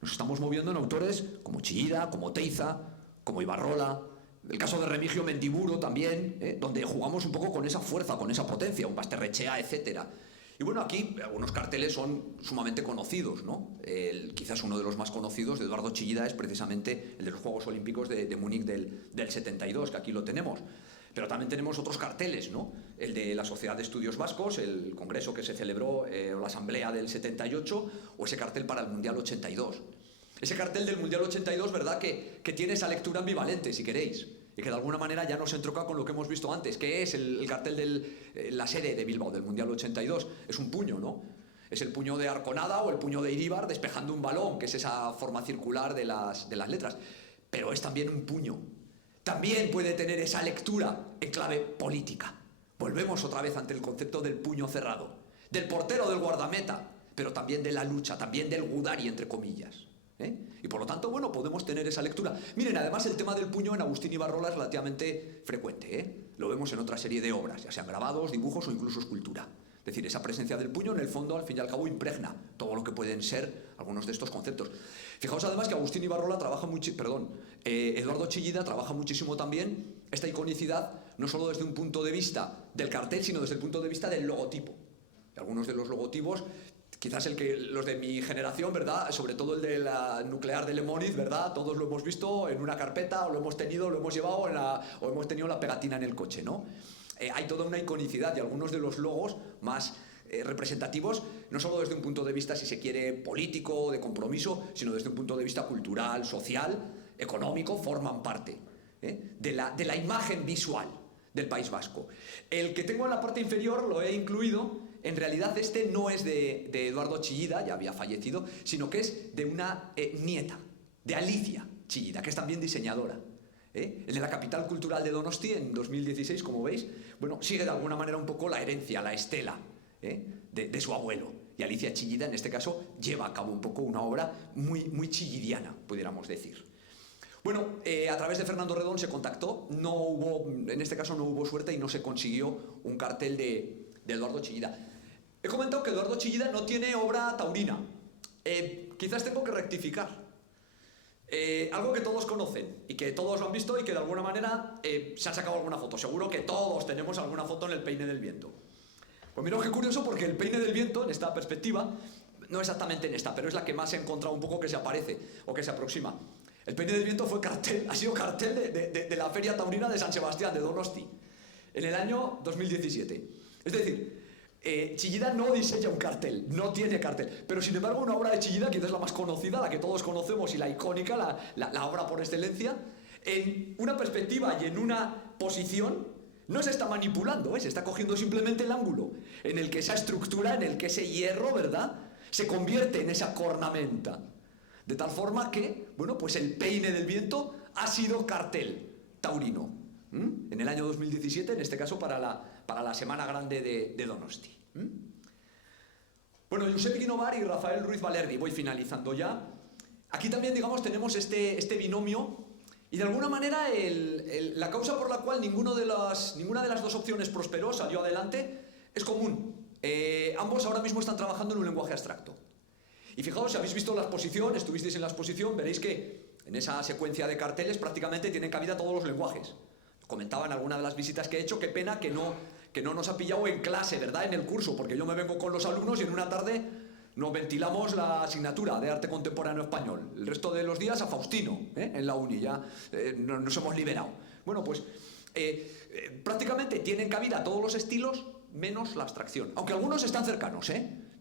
Nos estamos moviendo en autores como Chillida, como Oteiza, como Ibarrola, el caso de Remigio Mendiburu también, donde jugamos un poco con esa fuerza, con esa potencia, un Basterrechea, etcétera. Y bueno, aquí algunos carteles son sumamente conocidos, ¿no? Quizás uno de los más conocidos de Eduardo Chillida es precisamente el de los Juegos Olímpicos de Múnich del 72, que aquí lo tenemos. Pero también tenemos otros carteles, ¿no? El de la Sociedad de Estudios Vascos, el congreso que se celebró, o la asamblea del 78, o ese cartel para el Mundial 82. Ese cartel del Mundial 82, ¿verdad?, que tiene esa lectura ambivalente, si queréis, y que de alguna manera ya nos entronca con lo que hemos visto antes, que es el cartel de la sede de Bilbao, del Mundial 82. Es un puño, ¿no? Es el puño de Arconada o el puño de Iríbar despejando un balón, que es esa forma circular de las letras. Pero es también un puño. También puede tener esa lectura en clave política. Volvemos otra vez ante el concepto del puño cerrado, del portero, del guardameta, pero también de la lucha, también del gudari, entre comillas. Y por lo tanto, bueno, podemos tener esa lectura. Miren, además el tema del puño en Agustín Ibarrola es relativamente frecuente, Lo vemos en otra serie de obras, ya sean grabados, dibujos o incluso escultura. Es decir, esa presencia del puño en el fondo, al fin y al cabo, impregna todo lo que pueden ser algunos de estos conceptos. Fijaos además que Agustín Ibarrola trabaja Eduardo Chillida trabaja muchísimo también esta iconicidad, no solo desde un punto de vista del cartel, sino desde el punto de vista del logotipo. Algunos de los logotipos, quizás los de mi generación, ¿verdad?, sobre todo el de la nuclear de Lemoniz, ¿verdad?, todos lo hemos visto en una carpeta, o lo hemos tenido, lo hemos llevado o hemos tenido la pegatina en el coche, ¿no? Hay toda una iconicidad y algunos de los logos más representativos, no solo desde un punto de vista, si se quiere, político, de compromiso, sino desde un punto de vista cultural, social, económico, forman parte de la imagen visual del País Vasco. El que tengo en la parte inferior lo he incluido en realidad este no es de Eduardo Chillida, ya había fallecido, sino que es de una nieta, de Alicia Chillida, que es también diseñadora. El de la capital cultural de Donosti en 2016, como veis, bueno, sigue de alguna manera un poco la herencia, la estela de su abuelo. Y Alicia Chillida, en este caso, lleva a cabo un poco una obra muy chillidiana, pudiéramos decir. Bueno, a través de Fernando Redón se contactó, en este caso no hubo suerte y no se consiguió un cartel de Eduardo Chillida. He comentado que Eduardo Chillida no tiene obra taurina. Quizás tengo que rectificar. Algo que todos conocen y que todos lo han visto y que de alguna manera se han sacado alguna foto. Seguro que todos tenemos alguna foto en el Peine del Viento. Pues mira qué curioso, porque el Peine del Viento, en esta perspectiva, no exactamente en esta, pero es la que más he encontrado un poco que se aparece o que se aproxima. El Peine del Viento ha sido cartel de la Feria Taurina de San Sebastián, de Donosti, en el año 2017. Es decir, Chillida no diseña un cartel, no tiene cartel, pero sin embargo una obra de Chillida, quizás la más conocida, la que todos conocemos y la icónica, la obra por excelencia, en una perspectiva y en una posición. No se está manipulando, se está cogiendo simplemente el ángulo en el que esa estructura, en el que ese hierro, ¿verdad?, se convierte en esa cornamenta. De tal forma que, bueno, pues el Peine del Viento ha sido cartel taurino. En el año 2017, en este caso para la Semana Grande de Donosti. Bueno, Josep Guinovar y Rafael Ruiz Valerdi, voy finalizando ya. Aquí también, digamos, tenemos este binomio. Y de alguna manera la causa por la cual ninguna de las dos opciones prosperó, salió adelante, es común. Ambos ahora mismo están trabajando en un lenguaje abstracto. Y fijaos, si habéis visto la exposición, estuvisteis en la exposición, veréis que en esa secuencia de carteles prácticamente tienen cabida todos los lenguajes. Comentaba en alguna de las visitas que he hecho, qué pena que no nos ha pillado en clase, ¿verdad?, en el curso, porque yo me vengo con los alumnos y en una tarde nos ventilamos la asignatura de arte contemporáneo español. El resto de los días a Faustino, en la uni, ya nos hemos liberado. Bueno, pues prácticamente tienen cabida todos los estilos menos la abstracción, aunque algunos están cercanos,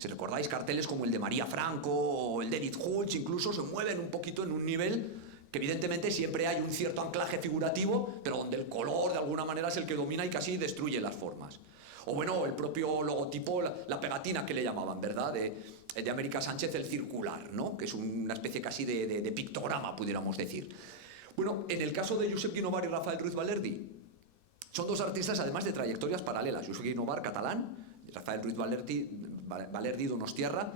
Si recordáis, carteles como el de María Franco o el de Edith Hulch incluso se mueven un poquito en un nivel que evidentemente siempre hay un cierto anclaje figurativo, pero donde el color de alguna manera es el que domina y casi destruye las formas. O bueno, el propio logotipo, la pegatina que le llamaban, ¿verdad?, de América Sánchez, el circular, ¿no?, que es una especie casi de pictograma, pudiéramos decir. Bueno, en el caso de Josep Guinovar y Rafael Ruiz Valerdi, son dos artistas además de trayectorias paralelas. Josep Guinovar, catalán, Rafael Ruiz Valerdi donostiarra.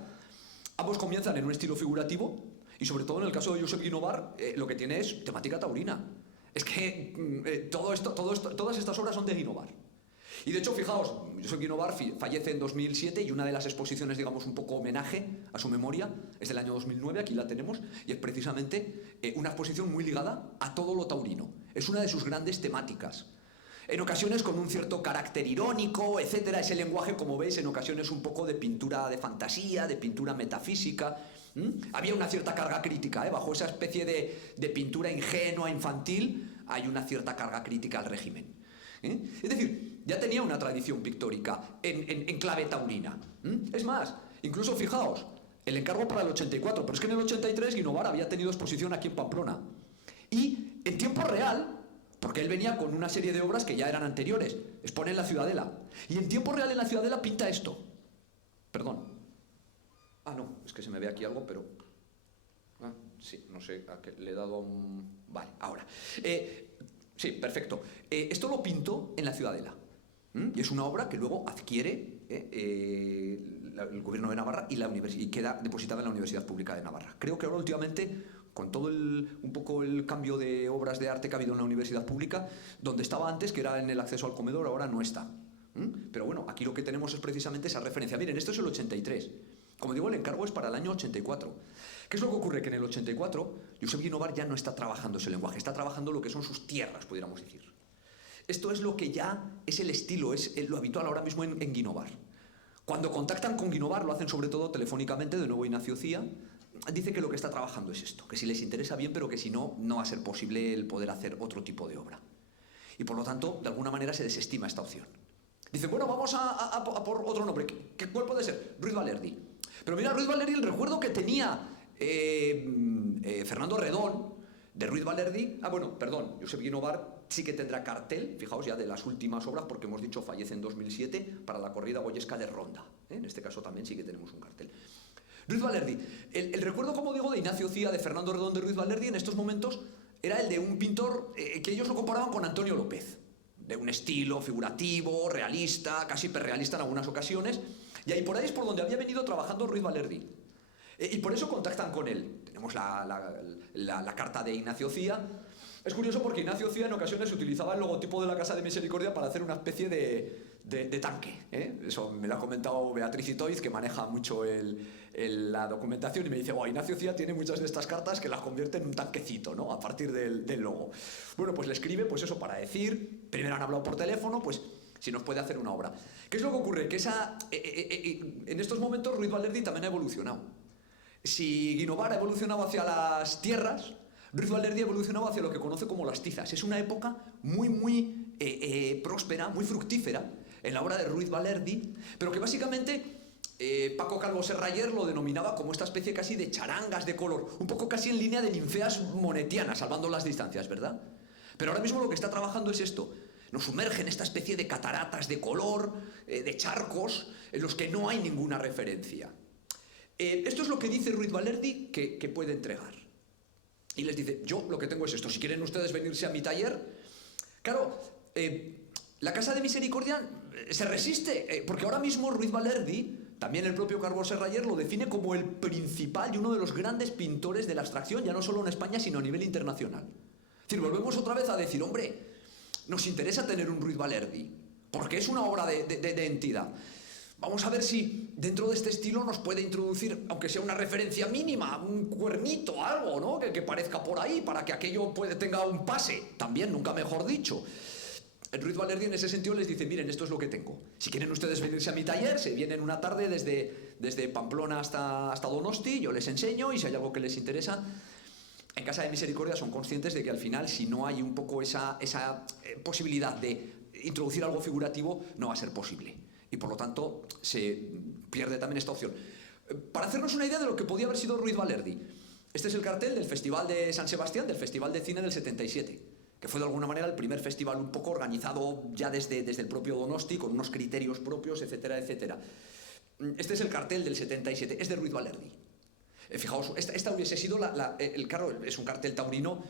Ambos comienzan en un estilo figurativo y sobre todo en el caso de Josep Guinovar lo que tiene es temática taurina. Es que todas estas obras son de Guinovar. Y de hecho, fijaos, Josep Guinovar fallece en 2007 y una de las exposiciones, digamos, un poco homenaje a su memoria es del año 2009, aquí la tenemos, y es precisamente una exposición muy ligada a todo lo taurino. Es una de sus grandes temáticas. En ocasiones con un cierto carácter irónico, etcétera, ese lenguaje, como veis, en ocasiones un poco de pintura de fantasía, de pintura metafísica. Había una cierta carga crítica, bajo esa especie de pintura ingenua, infantil, hay una cierta carga crítica al régimen. Es decir, ya tenía una tradición pictórica en clave taurina. Es más, incluso fijaos, el encargo para el 84, pero es que en el 83 Guinovar había tenido exposición aquí en Pamplona. Y en tiempo real, porque él venía con una serie de obras que ya eran anteriores, expone en la Ciudadela. Y en tiempo real en la Ciudadela pinta esto. Perdón. Ah, no, es que se me ve aquí algo, pero... sí, no sé, a qué le he dado a un... Vale, ahora. Sí, perfecto. Esto lo pintó en la Ciudadela. Y es una obra que luego adquiere el gobierno de Navarra y queda depositada en la Universidad Pública de Navarra. Creo que ahora últimamente, con todo un poco el cambio de obras de arte que ha habido en la Universidad Pública, donde estaba antes, que era en el acceso al comedor, ahora no está. Pero bueno, aquí lo que tenemos es precisamente esa referencia. Miren, esto es el 83. Como digo, el encargo es para el año 84. ¿Qué es lo que ocurre? Que en el 84 Josep Guinovar ya no está trabajando ese lenguaje, está trabajando lo que son sus tierras, pudiéramos decir. Esto es lo que ya es el estilo, es lo habitual ahora mismo en Guinovar. Cuando contactan con Guinovar, lo hacen sobre todo telefónicamente, de nuevo Ignacio Cía, dice que lo que está trabajando es esto, que si les interesa bien, pero que si no, no va a ser posible el poder hacer otro tipo de obra. Y por lo tanto, de alguna manera se desestima esta opción. Dicen, bueno, vamos a por otro nombre. ¿Cuál puede ser? Ruiz Valerdi. Pero mira, Ruiz Valerdi, el recuerdo que tenía Fernando Redón De Ruiz Valerdi, perdón, Josep Guinovar sí que tendrá cartel, fijaos ya de las últimas obras, porque hemos dicho fallece en 2007 para la corrida goyesca de Ronda. En este caso también sí que tenemos un cartel. Ruiz Valerdi, el recuerdo, como digo, de Ignacio Cía, de Fernando Redón, de Ruiz Valerdi en estos momentos era el de un pintor que ellos lo comparaban con Antonio López, de un estilo figurativo, realista, casi hiperrealista en algunas ocasiones, y ahí por ahí es por donde había venido trabajando Ruiz Valerdi. Y por eso contactan con él. Tenemos la carta de Ignacio Cía. Es curioso porque Ignacio Cía en ocasiones utilizaba el logotipo de la Casa de Misericordia para hacer una especie de tanque. Eso me lo ha comentado Beatriz Itoiz, que maneja mucho la documentación, y me dice, Ignacio Cía tiene muchas de estas cartas que las convierte en un tanquecito, ¿no? A partir del logo. Bueno, pues le escribe pues eso para decir, primero han hablado por teléfono, pues si nos puede hacer una obra. ¿Qué es lo que ocurre? Que en estos momentos Ruiz Valerdi también ha evolucionado. Si Guinovar ha evolucionado hacia las tierras, Ruiz Valerdi ha evolucionado hacia lo que conoce como las tizas. Es una época muy próspera, muy fructífera en la obra de Ruiz Valerdi, pero que básicamente Paco Calvo Serrayer lo denominaba como esta especie casi de charangas de color, un poco casi en línea de ninfeas monetianas, salvando las distancias, ¿verdad? Pero ahora mismo lo que está trabajando es esto. Nos sumerge en esta especie de cataratas de color, de charcos, en los que no hay ninguna referencia. Esto es lo que dice Ruiz Valerdi que puede entregar. Y les dice, yo lo que tengo es esto, si quieren ustedes venirse a mi taller. Claro, la Casa de Misericordia se resiste, porque ahora mismo Ruiz Valerdi, también el propio Calvo Serrayer, lo define como el principal y uno de los grandes pintores de la abstracción, ya no solo en España, sino a nivel internacional. Es decir, volvemos otra vez a decir, hombre, nos interesa tener un Ruiz Valerdi, porque es una obra de entidad. Vamos a ver si dentro de este estilo nos puede introducir, aunque sea una referencia mínima, un cuernito, algo, ¿no? Que parezca por ahí, para que aquello tenga un pase, también, nunca mejor dicho. Ruiz Valerdi en ese sentido les dice, miren, esto es lo que tengo. Si quieren ustedes venirse a mi taller, se vienen una tarde desde Pamplona hasta Donosti, yo les enseño, y si hay algo que les interesa. En Casa de Misericordia son conscientes de que al final, si no hay un poco esa posibilidad de introducir algo figurativo, no va a ser posible. Y por lo tanto se pierde también esta opción. Para hacernos una idea de lo que podía haber sido Ruiz Valerdi, este es el cartel del Festival de San Sebastián, del Festival de Cine del 77, que fue de alguna manera el primer festival un poco organizado ya desde el propio Donosti, con unos criterios propios, etcétera, etcétera. Este es el cartel del 77, es de Ruiz Valerdi. Fijaos, esta hubiese sido claro, es un cartel taurino.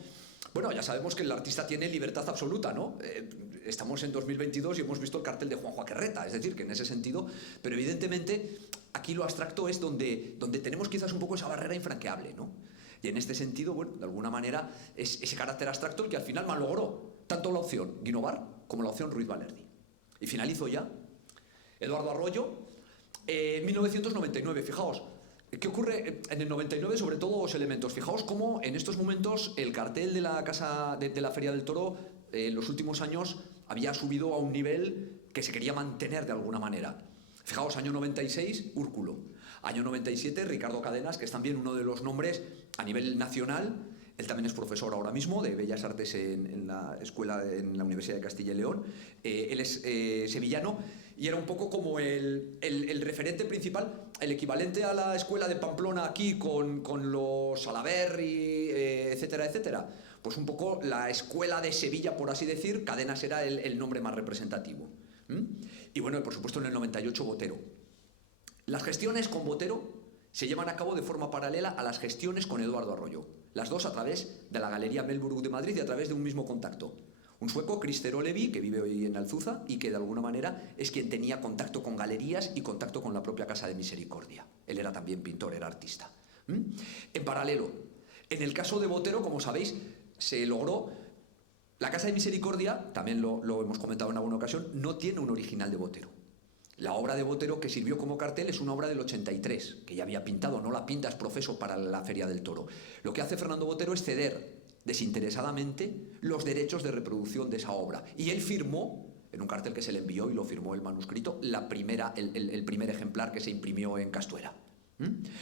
Bueno, ya sabemos que el artista tiene libertad absoluta, ¿no? Estamos en 2022 y hemos visto el cartel de Juanjo Aquerreta, es decir, que en ese sentido, pero evidentemente aquí lo abstracto es donde tenemos quizás un poco esa barrera infranqueable, ¿no? Y en este sentido, bueno, de alguna manera es ese carácter abstracto el que al final malogró tanto la opción Guinovar como la opción Ruiz Valerdi. Y finalizo ya. Eduardo Arroyo, 1999, fijaos. ¿Qué ocurre en el 99? Sobre todo dos elementos. Fijaos cómo en estos momentos el cartel de la casa de la Feria del Toro en los últimos años había subido a un nivel que se quería mantener de alguna manera. Fijaos, año 96, Úrculo. Año 97, Ricardo Cadenas, que es también uno de los nombres a nivel nacional. Él también es profesor ahora mismo de Bellas Artes en la escuela, en la Universidad de Castilla y León. Él es sevillano y era un poco como el referente principal, el equivalente a la escuela de Pamplona aquí con los Salaberry, etcétera, etcétera. Pues un poco la escuela de Sevilla, por así decir. Cadenas era el nombre más representativo. Y bueno, por supuesto en el 98 Botero. Las gestiones con Botero se llevan a cabo de forma paralela a las gestiones con Eduardo Arroyo. Las dos a través de la Galería Melburg de Madrid y a través de un mismo contacto. Un sueco, Crister Olevi, que vive hoy en Alzuza y que de alguna manera es quien tenía contacto con galerías y contacto con la propia Casa de Misericordia. Él era también pintor, era artista. En paralelo, en el caso de Botero, como sabéis, se logró. La Casa de Misericordia, también lo hemos comentado en alguna ocasión, no tiene un original de Botero. La obra de Botero que sirvió como cartel es una obra del 83, que ya había pintado, no la pinta, es profeso para la Feria del Toro. Lo que hace Fernando Botero es ceder desinteresadamente los derechos de reproducción de esa obra. Y él firmó, en un cartel que se le envió y lo firmó el manuscrito, el primer ejemplar que se imprimió en Castuera.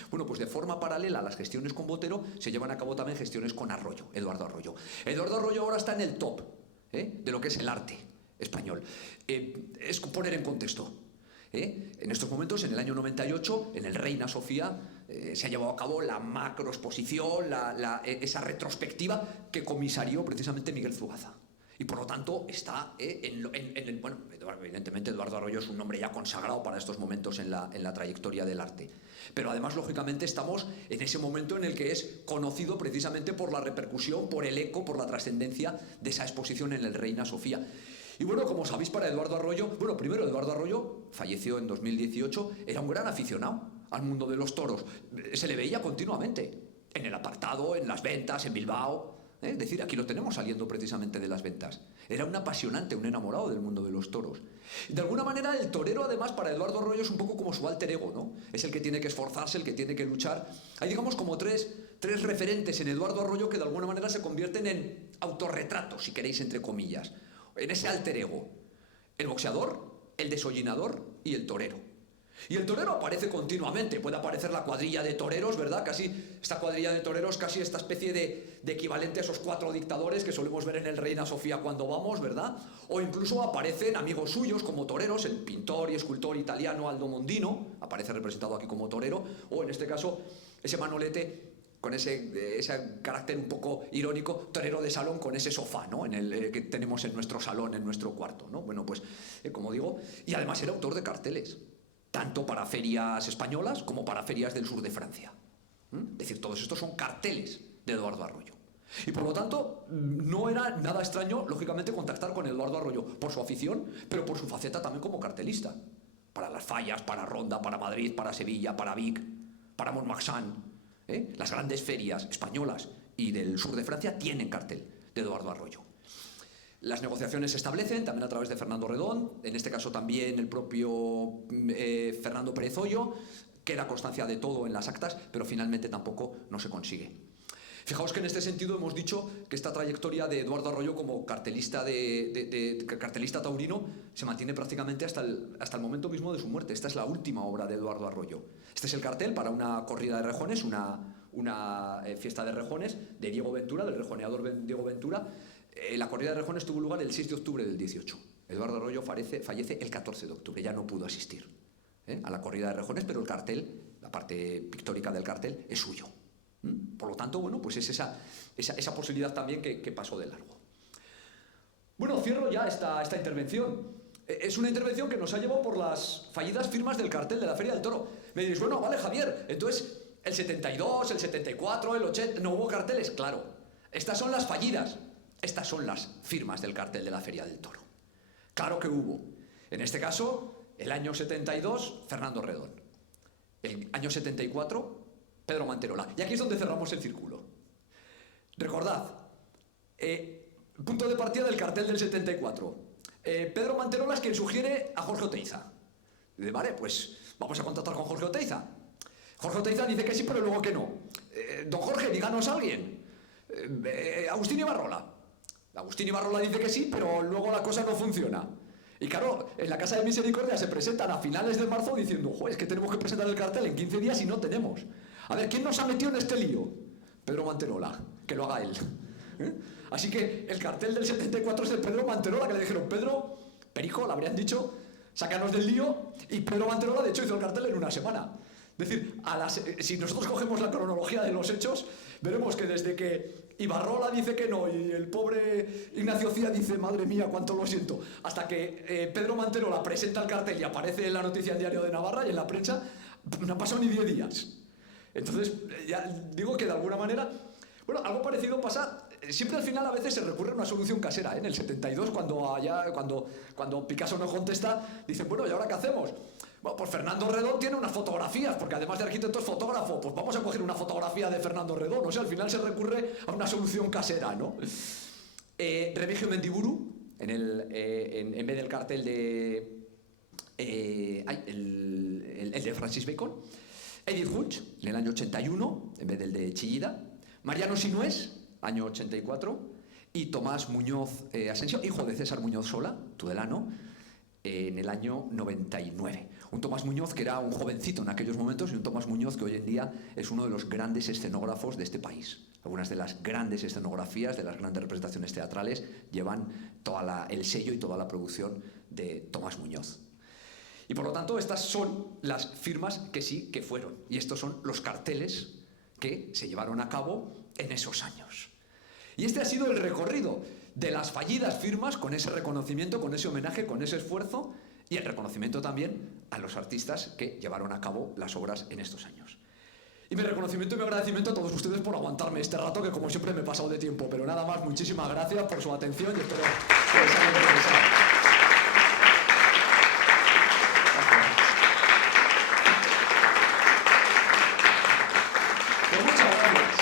Bueno, pues de forma paralela a las gestiones con Botero se llevan a cabo también gestiones con Arroyo, Eduardo Arroyo. Eduardo Arroyo ahora está en el top de lo que es el arte español. Es poner en contexto. En estos momentos, en el año 98, en el Reina Sofía, se ha llevado a cabo la macroexposición, esa retrospectiva que comisarió precisamente Miguel Zugaza. Y por lo tanto está bueno, evidentemente Eduardo Arroyo es un nombre ya consagrado para estos momentos en la trayectoria del arte. Pero además, lógicamente, estamos en ese momento en el que es conocido precisamente por la repercusión, por el eco, por la trascendencia de esa exposición en el Reina Sofía. Y bueno, como sabéis, para Eduardo Arroyo, bueno, primero Eduardo Arroyo falleció en 2018, era un gran aficionado al mundo de los toros. Se le veía continuamente en el apartado, en las ventas, en Bilbao. Es decir, aquí lo tenemos saliendo precisamente de las ventas. Era un apasionante, un enamorado del mundo de los toros. De alguna manera, el torero, además, para Eduardo Arroyo es un poco como su alter ego, ¿no? Es el que tiene que esforzarse, el que tiene que luchar. Hay, digamos, como tres referentes en Eduardo Arroyo que de alguna manera se convierten en autorretratos, si queréis, entre comillas. En ese alter ego. El boxeador, el desollinador y el torero. Y el torero aparece continuamente, puede aparecer la cuadrilla de toreros, ¿verdad? Casi esta cuadrilla de toreros, casi esta especie de equivalente a esos 4 dictadores que solemos ver en el Reina Sofía cuando vamos, ¿verdad? O incluso aparecen amigos suyos como toreros, el pintor y escultor italiano Aldo Mondino, aparece representado aquí como torero, o en este caso ese Manolete con ese carácter un poco irónico, torero de salón con ese sofá, ¿no? Que tenemos en nuestro salón, en nuestro cuarto, ¿no? Bueno, pues, como digo, y además era autor de carteles, tanto para ferias españolas como para ferias del sur de Francia. Es decir, todos estos son carteles de Eduardo Arroyo. Y por lo tanto, no era nada extraño, lógicamente, contactar con Eduardo Arroyo por su afición, pero por su faceta también como cartelista. Para las Fallas, para Ronda, para Madrid, para Sevilla, para Vic, para Montmarsan. Las grandes ferias españolas y del sur de Francia tienen cartel de Eduardo Arroyo. Las negociaciones se establecen también a través de Fernando Redón, en este caso también el propio Fernando Pérez Hoyo, queda constancia de todo en las actas, pero finalmente tampoco no se consigue. Fijaos que en este sentido hemos dicho que esta trayectoria de Eduardo Arroyo como cartelista, cartelista taurino se mantiene prácticamente hasta el momento mismo de su muerte. Esta es la última obra de Eduardo Arroyo. Este es el cartel para una corrida de rejones, una fiesta de rejones de Diego Ventura, del rejoneador Diego Ventura. La corrida de rejones tuvo lugar el 6 de octubre del 18. Eduardo Arroyo fallece el 14 de octubre, ya no pudo asistir a la corrida de rejones, pero el cartel, la parte pictórica del cartel, es suyo. Por lo tanto, bueno, pues es esa posibilidad también que pasó de largo. Bueno, cierro ya esta intervención. Es una intervención que nos ha llevado por las fallidas firmas del cartel de la Feria del Toro. Me diréis, bueno, vale, Javier, entonces el 72, el 74, el 80, no hubo carteles, claro. Estas son las fallidas. Estas son las firmas del cartel de la Feria del Toro. Claro que hubo. En este caso, el año 72, Fernando Redón. El año 74, Pedro Manterola. Y aquí es donde cerramos el círculo. Recordad, punto de partida del cartel del 74. Pedro Manterola es quien sugiere a Jorge Oteiza. Dice, vale, pues vamos a contactar con Jorge Oteiza. Jorge Oteiza dice que sí, pero luego que no. Don Jorge, díganos a alguien. Agustín Ibarrola. Agustín Ibarrola dice que sí, pero luego la cosa no funciona. Y claro, en la Casa de Misericordia se presentan a finales de marzo diciendo, joder, es que tenemos que presentar el cartel en 15 días y no tenemos. A ver, ¿quién nos ha metido en este lío? Pedro Manterola, que lo haga él. Así que el cartel del 74 es de Pedro Manterola, que le dijeron, Pedro, Perico, le habrían dicho, sácanos del lío, y Pedro Manterola de hecho hizo el cartel en una semana. Es decir, si nosotros cogemos la cronología de los hechos, veremos que desde que Ibarrola dice que no y el pobre Ignacio Cía dice, madre mía, cuánto lo siento, hasta que Pedro Manterola presenta el cartel y aparece en la noticia del Diario de Navarra y en la prensa, no han pasado ni 10 días. Entonces, ya digo que de alguna manera, bueno, algo parecido pasa, siempre al final a veces se recurre a una solución casera, En el 72, cuando Picasso no contesta, dicen, bueno, ¿y ahora qué hacemos? Bueno, pues Fernando Redón tiene unas fotografías, porque además de arquitecto es fotógrafo, pues vamos a coger una fotografía de Fernando Redón, o sea, al final se recurre a una solución casera, ¿no? Remigio Mendiburu, en vez del cartel de... el de Francis Bacon. Edith Hunch, en el año 81, en vez del de Chillida. Mariano Sinués, año 84. Y Tomás Muñoz Asensio, hijo de César Muñoz Sola, tudelano, en el año 99. Un Tomás Muñoz que era un jovencito en aquellos momentos y un Tomás Muñoz que hoy en día es uno de los grandes escenógrafos de este país. Algunas de las grandes escenografías, de las grandes representaciones teatrales, llevan el sello y toda la producción de Tomás Muñoz. Y por lo tanto, estas son las firmas que sí que fueron. Y estos son los carteles que se llevaron a cabo en esos años. Y este ha sido el recorrido de las fallidas firmas, con ese reconocimiento, con ese homenaje, con ese esfuerzo, y el reconocimiento también a los artistas que llevaron a cabo las obras en estos años. Y mi reconocimiento y mi agradecimiento a todos ustedes por aguantarme este rato, que como siempre me he pasado de tiempo. Pero nada más, muchísimas gracias por su atención y espero que les haya interesado. Pues muchas gracias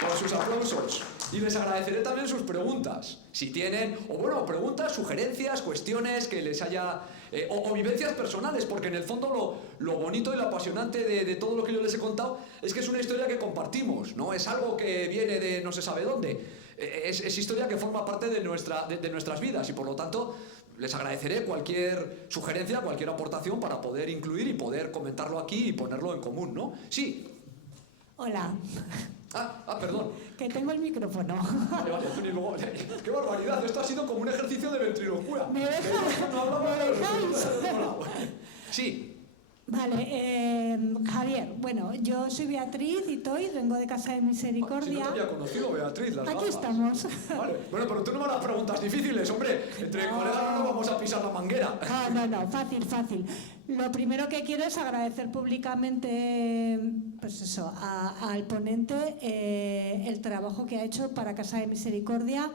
por sus aplausos. Y les agradeceré también sus preguntas, si tienen, o bueno, preguntas, sugerencias, cuestiones que les haya, o vivencias personales, porque en el fondo lo bonito y lo apasionante de todo lo que yo les he contado es que es una historia que compartimos, ¿no? Es algo que viene de no se sabe dónde, es historia que forma parte de nuestras vidas y por lo tanto les agradeceré cualquier sugerencia, cualquier aportación para poder incluir y poder comentarlo aquí y ponerlo en común, ¿no? Sí. Hola. Perdón. Que tengo el micrófono. Vale, Tony, luego... ¡Qué barbaridad! Esto ha sido como un ejercicio de ventriloquía. ¿Me dejáis? Sí. Vale, Javier, bueno, yo soy Beatriz y vengo de Casa de Misericordia. Si no te había conocido, Beatriz, las Aquí gafas. Estamos. Vale, bueno, pero tú no me hagas preguntas difíciles, hombre. Entre colegas no nos vamos a pisar la manguera. No, fácil. Lo primero que quiero es agradecer públicamente, pues eso, al ponente el trabajo que ha hecho para Casa de Misericordia.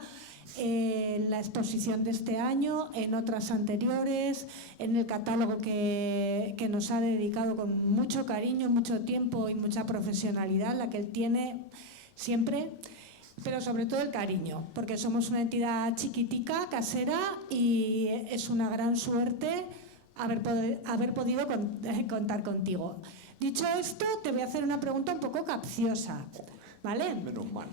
En la exposición de este año, en otras anteriores, en el catálogo que nos ha dedicado con mucho cariño, mucho tiempo y mucha profesionalidad, la que él tiene siempre, pero sobre todo el cariño, porque somos una entidad chiquitica, casera, y es una gran suerte haber podido contar contigo. Dicho esto, te voy a hacer una pregunta un poco capciosa, ¿vale? Menos mal.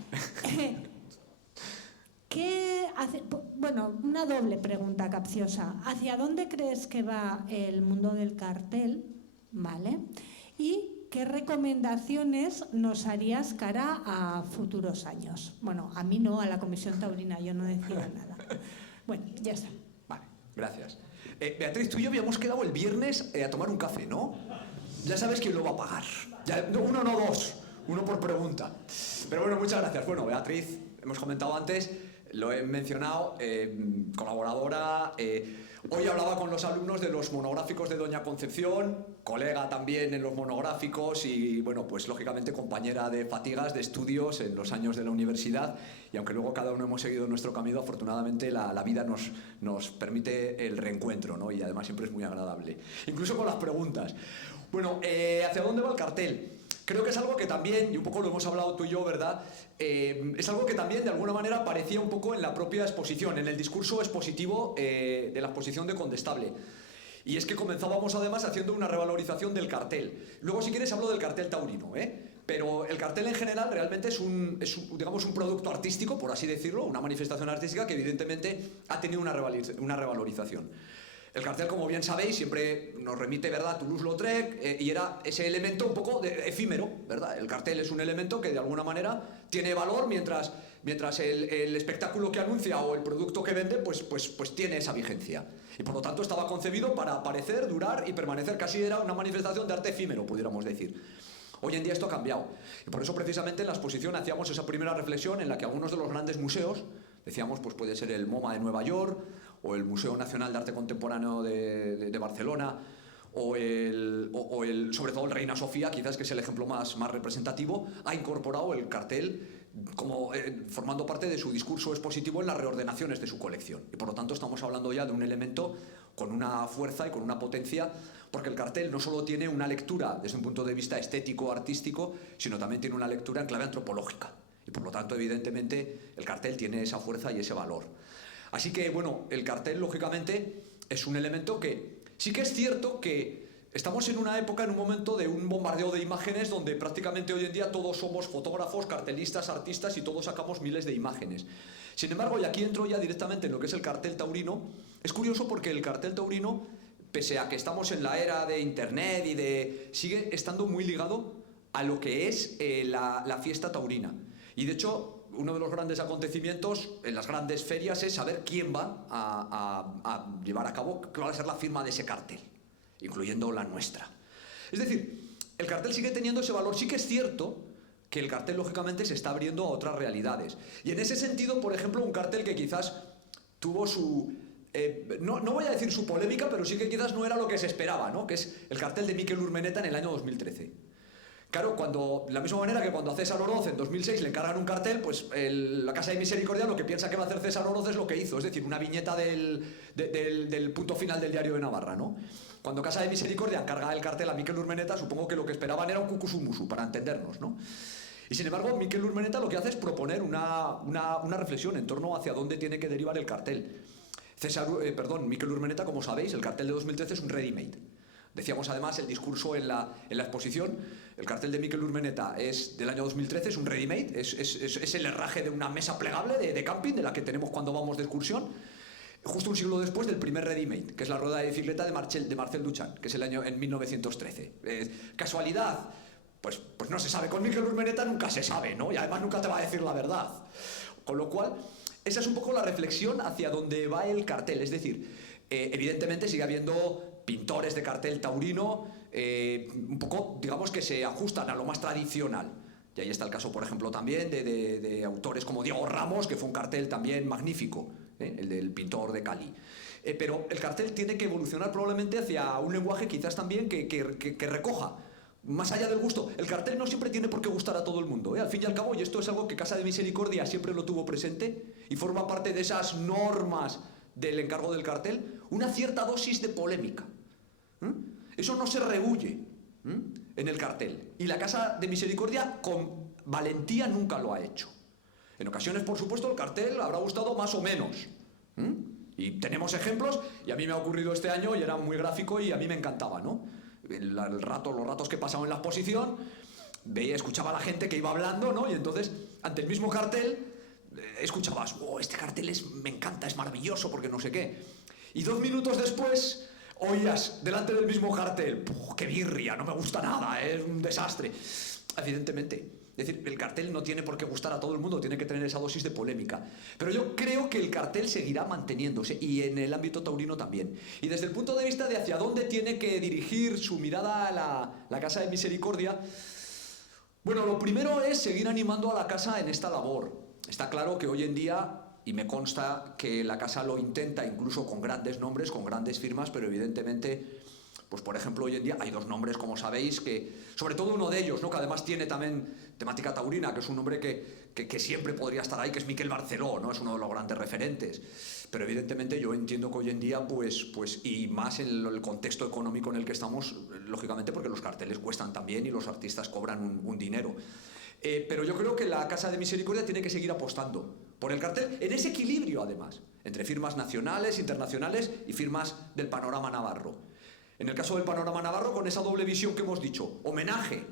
Bueno, una doble pregunta capciosa. ¿Hacia dónde crees que va el mundo del cartel? ¿Vale? ¿Y qué recomendaciones nos harías cara a futuros años? Bueno, a mí no, a la Comisión Taurina, yo no decía nada. Bueno, ya está. Vale, gracias. Beatriz, tú y yo habíamos quedado el viernes a tomar un café, ¿no? Ya sabes quién lo va a pagar. Uno, no dos. Uno por pregunta. Pero bueno, muchas gracias. Bueno, Beatriz, hemos comentado antes... Lo he mencionado, colaboradora, hoy hablaba con los alumnos de los monográficos de Doña Concepción, colega también en los monográficos y, bueno, pues lógicamente compañera de fatigas, de estudios en los años de la universidad y aunque luego cada uno hemos seguido nuestro camino, afortunadamente la vida nos permite el reencuentro, ¿no? Y además siempre es muy agradable. Incluso con las preguntas. Bueno, ¿hacia dónde va el cartel? Creo que es algo que también, y un poco lo hemos hablado tú y yo, ¿verdad? Es algo que también de alguna manera aparecía un poco en la propia exposición, en el discurso expositivo de la exposición de Condestable. Y es que comenzábamos además haciendo una revalorización del cartel. Luego, si quieres, hablo del cartel taurino, pero el cartel en general realmente es digamos, un producto artístico, por así decirlo, una manifestación artística que evidentemente ha tenido una revalorización. El cartel, como bien sabéis, siempre nos remite, ¿verdad?, a Toulouse-Lautrec y era ese elemento un poco efímero, ¿verdad? El cartel es un elemento que de alguna manera tiene valor mientras el espectáculo que anuncia o el producto que vende pues tiene esa vigencia. Y por lo tanto estaba concebido para aparecer, durar y permanecer. Casi era una manifestación de arte efímero, pudiéramos decir. Hoy en día esto ha cambiado. Y por eso precisamente en la exposición hacíamos esa primera reflexión en la que algunos de los grandes museos, decíamos, pues puede ser el MoMA de Nueva York, o el Museo Nacional de Arte Contemporáneo de Barcelona, o sobre todo el Reina Sofía, quizás que es el ejemplo más representativo, ha incorporado el cartel como formando parte de su discurso expositivo en las reordenaciones de su colección. Y por lo tanto estamos hablando ya de un elemento con una fuerza y con una potencia, porque el cartel no solo tiene una lectura desde un punto de vista estético, artístico, sino también tiene una lectura en clave antropológica. Y por lo tanto, evidentemente, el cartel tiene esa fuerza y ese valor. Así que, bueno, el cartel, lógicamente, es un elemento que sí que es cierto que estamos en una época, en un momento de un bombardeo de imágenes donde prácticamente hoy en día todos somos fotógrafos, cartelistas, artistas y todos sacamos miles de imágenes. Sin embargo, y aquí entro ya directamente en lo que es el cartel taurino, es curioso porque el cartel taurino, pese a que estamos en la era de internet sigue estando muy ligado a lo que es la fiesta taurina. Y de hecho, uno de los grandes acontecimientos en las grandes ferias es saber quién va a llevar a cabo, qué va a ser la firma de ese cartel, incluyendo la nuestra. Es decir, el cartel sigue teniendo ese valor. Sí que es cierto que el cartel, lógicamente, se está abriendo a otras realidades. Y en ese sentido, por ejemplo, un cartel que quizás tuvo su... no voy a decir su polémica, pero sí que quizás no era lo que se esperaba, ¿no? Que es el cartel de Mikel Urmeneta en el año 2013. Claro, de la misma manera que cuando a César Oroz en 2006 le encargan un cartel, pues la Casa de Misericordia lo que piensa que va a hacer César Oroz es lo que hizo, es decir, una viñeta del punto final del Diario de Navarra, ¿no? Cuando Casa de Misericordia encarga el cartel a Mikel Urmeneta, supongo que lo que esperaban era un cucusumusu, para entendernos, ¿no? Y sin embargo, Mikel Urmeneta lo que hace es proponer una reflexión en torno hacia dónde tiene que derivar el cartel. Mikel Urmeneta, como sabéis, el cartel de 2013 es un ready-made. Decíamos además el discurso en la exposición, el cartel de Mikel Urmeneta es del año 2013, es un ready-made, es el herraje de una mesa plegable de camping, de la que tenemos cuando vamos de excursión, justo un siglo después del primer ready-made, que es la rueda de bicicleta de Marcel Duchamp, que es el año en 1913. ¿Casualidad? Pues no se sabe. Con Mikel Urmeneta nunca se sabe, ¿no? Y además nunca te va a decir la verdad. Con lo cual, esa es un poco la reflexión hacia dónde va el cartel. Es decir, evidentemente sigue habiendo pintores de cartel taurino, un poco, digamos, que se ajustan a lo más tradicional. Y ahí está el caso, por ejemplo, también de autores como Diego Ramos, que fue un cartel también magnífico, el del pintor de Cali. Pero el cartel tiene que evolucionar probablemente hacia un lenguaje quizás también que recoja, más allá del gusto. El cartel no siempre tiene por qué gustar a todo el mundo, Al fin y al cabo, y esto es algo que Casa de Misericordia siempre lo tuvo presente y forma parte de esas normas del encargo del cartel, una cierta dosis de polémica. Eso no se rehuye en el cartel. Y la Casa de Misericordia con valentía nunca lo ha hecho. En ocasiones, por supuesto, el cartel habrá gustado más o menos. Y tenemos ejemplos, y a mí me ha ocurrido este año y era muy gráfico y a mí me encantaba, ¿no? Los ratos que pasaba en la exposición, escuchaba a la gente que iba hablando, ¿no? Y entonces, ante el mismo cartel, escuchabas, este cartel me encanta, es maravilloso, porque no sé qué. Y 2 minutos después oías delante del mismo cartel, ¡qué birria! No me gusta nada, es un desastre. Evidentemente. Es decir, el cartel no tiene por qué gustar a todo el mundo, tiene que tener esa dosis de polémica. Pero yo creo que el cartel seguirá manteniéndose, y en el ámbito taurino también. Y desde el punto de vista de hacia dónde tiene que dirigir su mirada la Casa de Misericordia, bueno, lo primero es seguir animando a la Casa en esta labor. Está claro que hoy en día, y me consta que la Casa lo intenta incluso con grandes nombres, con grandes firmas, pero evidentemente, pues por ejemplo hoy en día hay 2 nombres, como sabéis, que sobre todo uno de ellos, ¿no? Que además tiene también temática taurina, que es un nombre que siempre podría estar ahí, que es Miquel Barceló, ¿no? Es uno de los grandes referentes. Pero evidentemente yo entiendo que hoy en día, pues y más en el contexto económico en el que estamos, lógicamente porque los carteles cuestan también y los artistas cobran un dinero. Pero yo creo que la Casa de Misericordia tiene que seguir apostando por el cartel, en ese equilibrio además, entre firmas nacionales, internacionales y firmas del panorama navarro. En el caso del panorama navarro, con esa doble visión que hemos dicho, homenaje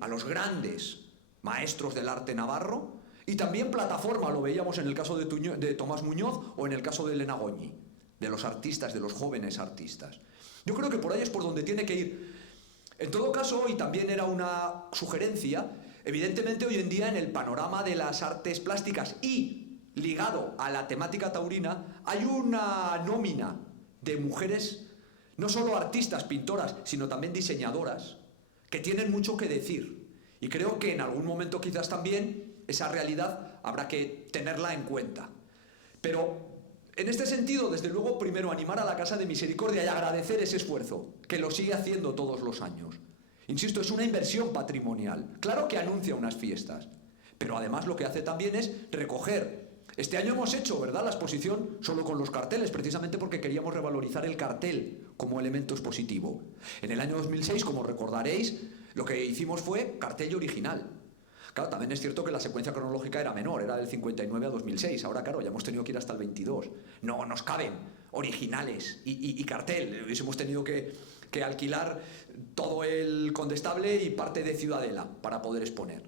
a los grandes maestros del arte navarro y también plataforma, lo veíamos en el caso de Tomás Muñoz o en el caso de Elena Goñi, de los artistas, de los jóvenes artistas. Yo creo que por ahí es por donde tiene que ir. En todo caso, y también era una sugerencia, evidentemente hoy en día en el panorama de las artes plásticas y ligado a la temática taurina hay una nómina de mujeres, no solo artistas, pintoras, sino también diseñadoras, que tienen mucho que decir. Y creo que en algún momento quizás también esa realidad habrá que tenerla en cuenta. Pero en este sentido, desde luego, primero animar a la Casa de Misericordia y agradecer ese esfuerzo, que lo sigue haciendo todos los años. Insisto, es una inversión patrimonial. Claro que anuncia unas fiestas, pero además lo que hace también es recoger. Este año hemos hecho, ¿verdad?, la exposición solo con los carteles, precisamente porque queríamos revalorizar el cartel como elemento expositivo. En el año 2006, como recordaréis, lo que hicimos fue cartel original. Claro, también es cierto que la secuencia cronológica era menor, era del 59 a 2006. Ahora, claro, ya hemos tenido que ir hasta el 22. No nos caben originales y cartel. Hubiésemos tenido que alquilar todo el Condestable y parte de Ciudadela para poder exponer.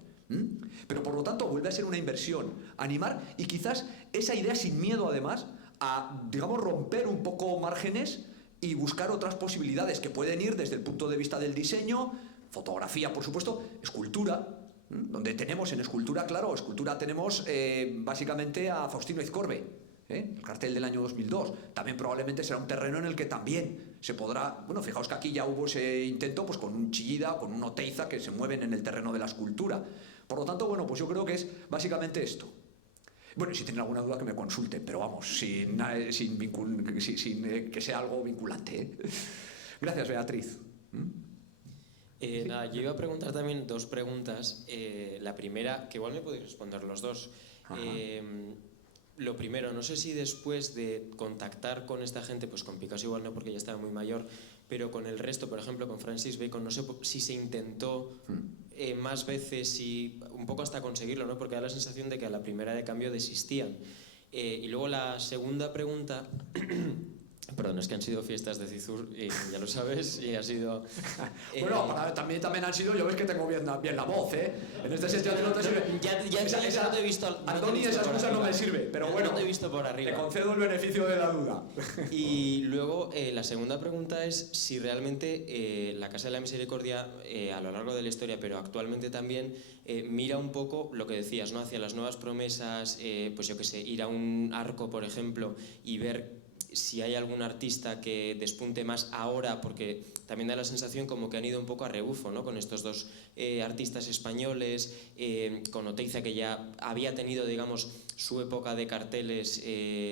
Pero por lo tanto vuelve a ser una inversión, animar y quizás esa idea sin miedo además a, digamos, romper un poco márgenes y buscar otras posibilidades que pueden ir desde el punto de vista del diseño, fotografía por supuesto, escultura, donde tenemos en escultura, claro, escultura tenemos básicamente a Faustino Izcorbe, el cartel del año 2002. También probablemente será un terreno en el que también se podrá... Bueno, fijaos que aquí ya hubo ese intento pues con un Chillida, con un Oteiza, que se mueven en el terreno de la escultura. Por lo tanto, bueno, pues yo creo que es básicamente esto. Bueno, si tienen alguna duda que me consulten, pero vamos, sin que sea algo vinculante, ¿eh? Gracias, Beatriz. Nada, yo iba a preguntar también dos preguntas. La primera, que igual me podéis responder los dos. Lo primero, no sé si después de contactar con esta gente, pues con Picasso igual no porque ya estaba muy mayor, pero con el resto, por ejemplo, con Francis Bacon, no sé si se intentó más veces y un poco hasta conseguirlo, ¿no? Porque da la sensación de que a la primera de cambio desistían. Y luego la segunda pregunta... Perdón, es que han sido fiestas de Cizur, y ya lo sabes, y ha sido... Bueno, también han sido, yo ves que tengo bien la voz, ¿eh? En este sentido no te sirve. Ya no te he visto... Andoni, esa excusa no me sirve, pero bueno, no te he visto por arriba. Te concedo el beneficio de la duda. Y luego, la segunda pregunta es si realmente la Casa de la Misericordia, a lo largo de la historia, pero actualmente también, mira un poco lo que decías, ¿no? Hacia las nuevas promesas, pues yo qué sé, ir a un arco, por ejemplo, y ver si hay algún artista que despunte más ahora, porque también da la sensación como que han ido un poco a rebufo, ¿no? Con estos dos artistas españoles, con Oteiza, que ya había tenido, digamos, su época de carteles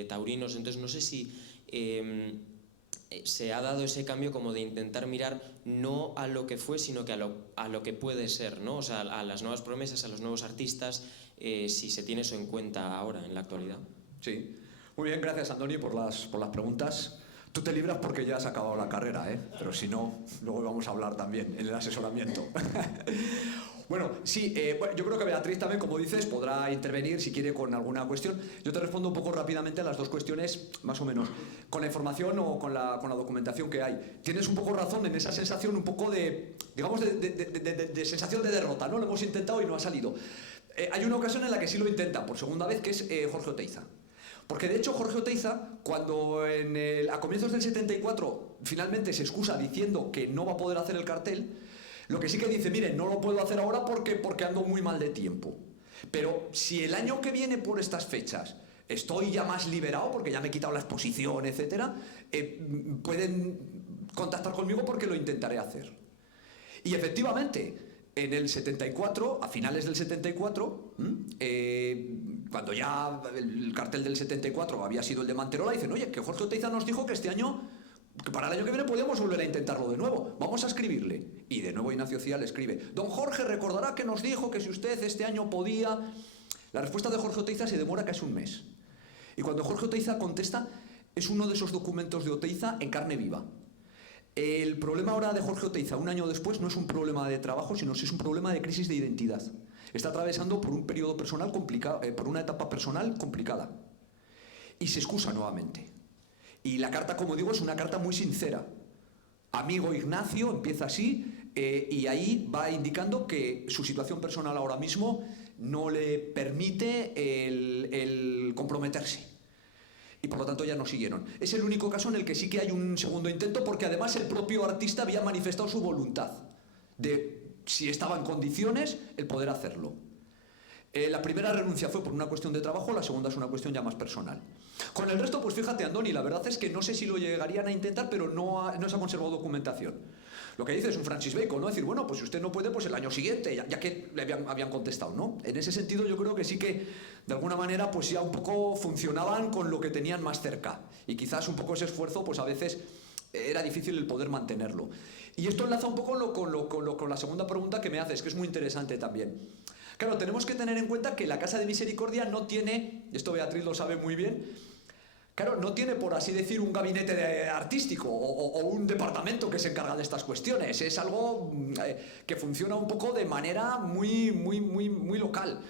taurinos. Entonces no sé si se ha dado ese cambio como de intentar mirar no a lo que fue, sino que a lo que puede ser, ¿no? O sea, a las nuevas promesas, a los nuevos artistas, si se tiene eso en cuenta ahora, en la actualidad. Sí. Muy bien, gracias, Andoni, por las preguntas. Tú te libras porque ya has acabado la carrera, ¿eh? Pero si no, luego vamos a hablar también en el asesoramiento. Bueno, sí, yo creo que Beatriz también, como dices, podrá intervenir si quiere con alguna cuestión. Yo te respondo un poco rápidamente a las dos cuestiones, más o menos. Con la información o con la documentación que hay. Tienes un poco razón en esa sensación un poco de, digamos, de sensación de derrota, ¿no? Lo hemos intentado y no ha salido. Hay una ocasión en la que sí lo intenta, por segunda vez, que es Jorge Oteiza. Porque de hecho Jorge Oteiza, cuando a comienzos del 74 finalmente se excusa diciendo que no va a poder hacer el cartel, lo que sí que dice, miren, no lo puedo hacer ahora porque ando muy mal de tiempo. Pero si el año que viene por estas fechas estoy ya más liberado, porque ya me he quitado la exposición, etc., pueden contactar conmigo porque lo intentaré hacer. Y efectivamente, en el 74, a finales del 74, cuando ya el cartel del 74 había sido el de Manterola, dicen, oye, que Jorge Oteiza nos dijo que este año, que para el año que viene podíamos volver a intentarlo de nuevo, vamos a escribirle. Y de nuevo Ignacio Cía le escribe, don Jorge, recordará que nos dijo que si usted este año podía... La respuesta de Jorge Oteiza se demora casi un mes. Y cuando Jorge Oteiza contesta, es uno de esos documentos de Oteiza en carne viva. El problema ahora de Jorge Oteiza, un año después, no es un problema de trabajo, sino que es un problema de crisis de identidad. Está atravesando por un periodo personal complicado, por una etapa personal complicada. Y se excusa nuevamente. Y la carta, como digo, es una carta muy sincera. Amigo Ignacio, empieza así, y ahí va indicando que su situación personal ahora mismo no le permite el comprometerse. Y por lo tanto ya no siguieron. Es el único caso en el que sí que hay un segundo intento, porque además el propio artista había manifestado su voluntad de, si estaba en condiciones, el poder hacerlo. La primera renuncia fue por una cuestión de trabajo, la segunda es una cuestión ya más personal. Con el resto, pues fíjate, Andoni, la verdad es que no sé si lo llegarían a intentar, pero no se ha conservado documentación. Lo que dice es un Francis Bacon, ¿no? Decir, bueno, pues si usted no puede, pues el año siguiente, ya que le habían contestado, ¿no? En ese sentido yo creo que sí que, de alguna manera, pues ya un poco funcionaban con lo que tenían más cerca. Y quizás un poco ese esfuerzo, pues a veces era difícil el poder mantenerlo. Y esto enlaza un poco con la segunda pregunta que me haces, que es muy interesante también. Claro, tenemos que tener en cuenta que la Casa de Misericordia no tiene, y esto Beatriz lo sabe muy bien, claro, no tiene, por así decir, un gabinete artístico o un departamento que se encarga de estas cuestiones. Es algo que funciona un poco de manera muy local.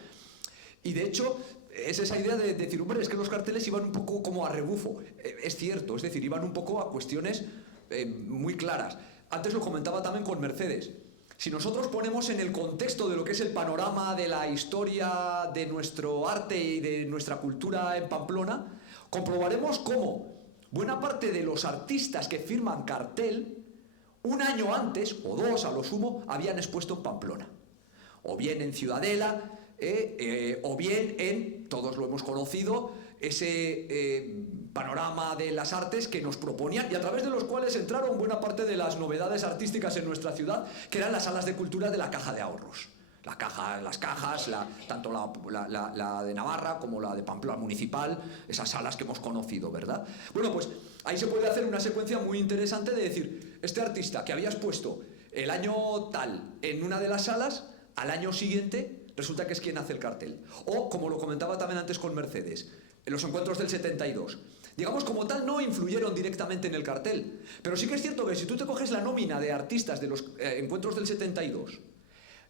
Y de hecho, es esa idea de decir, hombre, es que los carteles iban un poco como a rebufo. Es cierto, es decir, iban un poco a cuestiones muy claras. Antes lo comentaba también con Mercedes. Si nosotros ponemos en el contexto de lo que es el panorama de la historia de nuestro arte y de nuestra cultura en Pamplona, comprobaremos cómo buena parte de los artistas que firman cartel, un año antes, o dos a lo sumo, habían expuesto en Pamplona. o bien en Ciudadela, o bien en, todos lo hemos conocido, ese panorama de las artes que nos proponían y a través de los cuales entraron buena parte de las novedades artísticas en nuestra ciudad, que eran las salas de cultura de la Caja de Ahorros. Las cajas, tanto la de Navarra como la de Pamplona Municipal, esas salas que hemos conocido, ¿verdad? Bueno, pues ahí se puede hacer una secuencia muy interesante de decir, este artista que habías puesto el año tal en una de las salas, al año siguiente resulta que es quien hace el cartel. O, como lo comentaba también antes con Mercedes, en los encuentros del 72. Digamos, como tal, no influyeron directamente en el cartel. Pero sí que es cierto que si tú te coges la nómina de artistas de los encuentros del 72,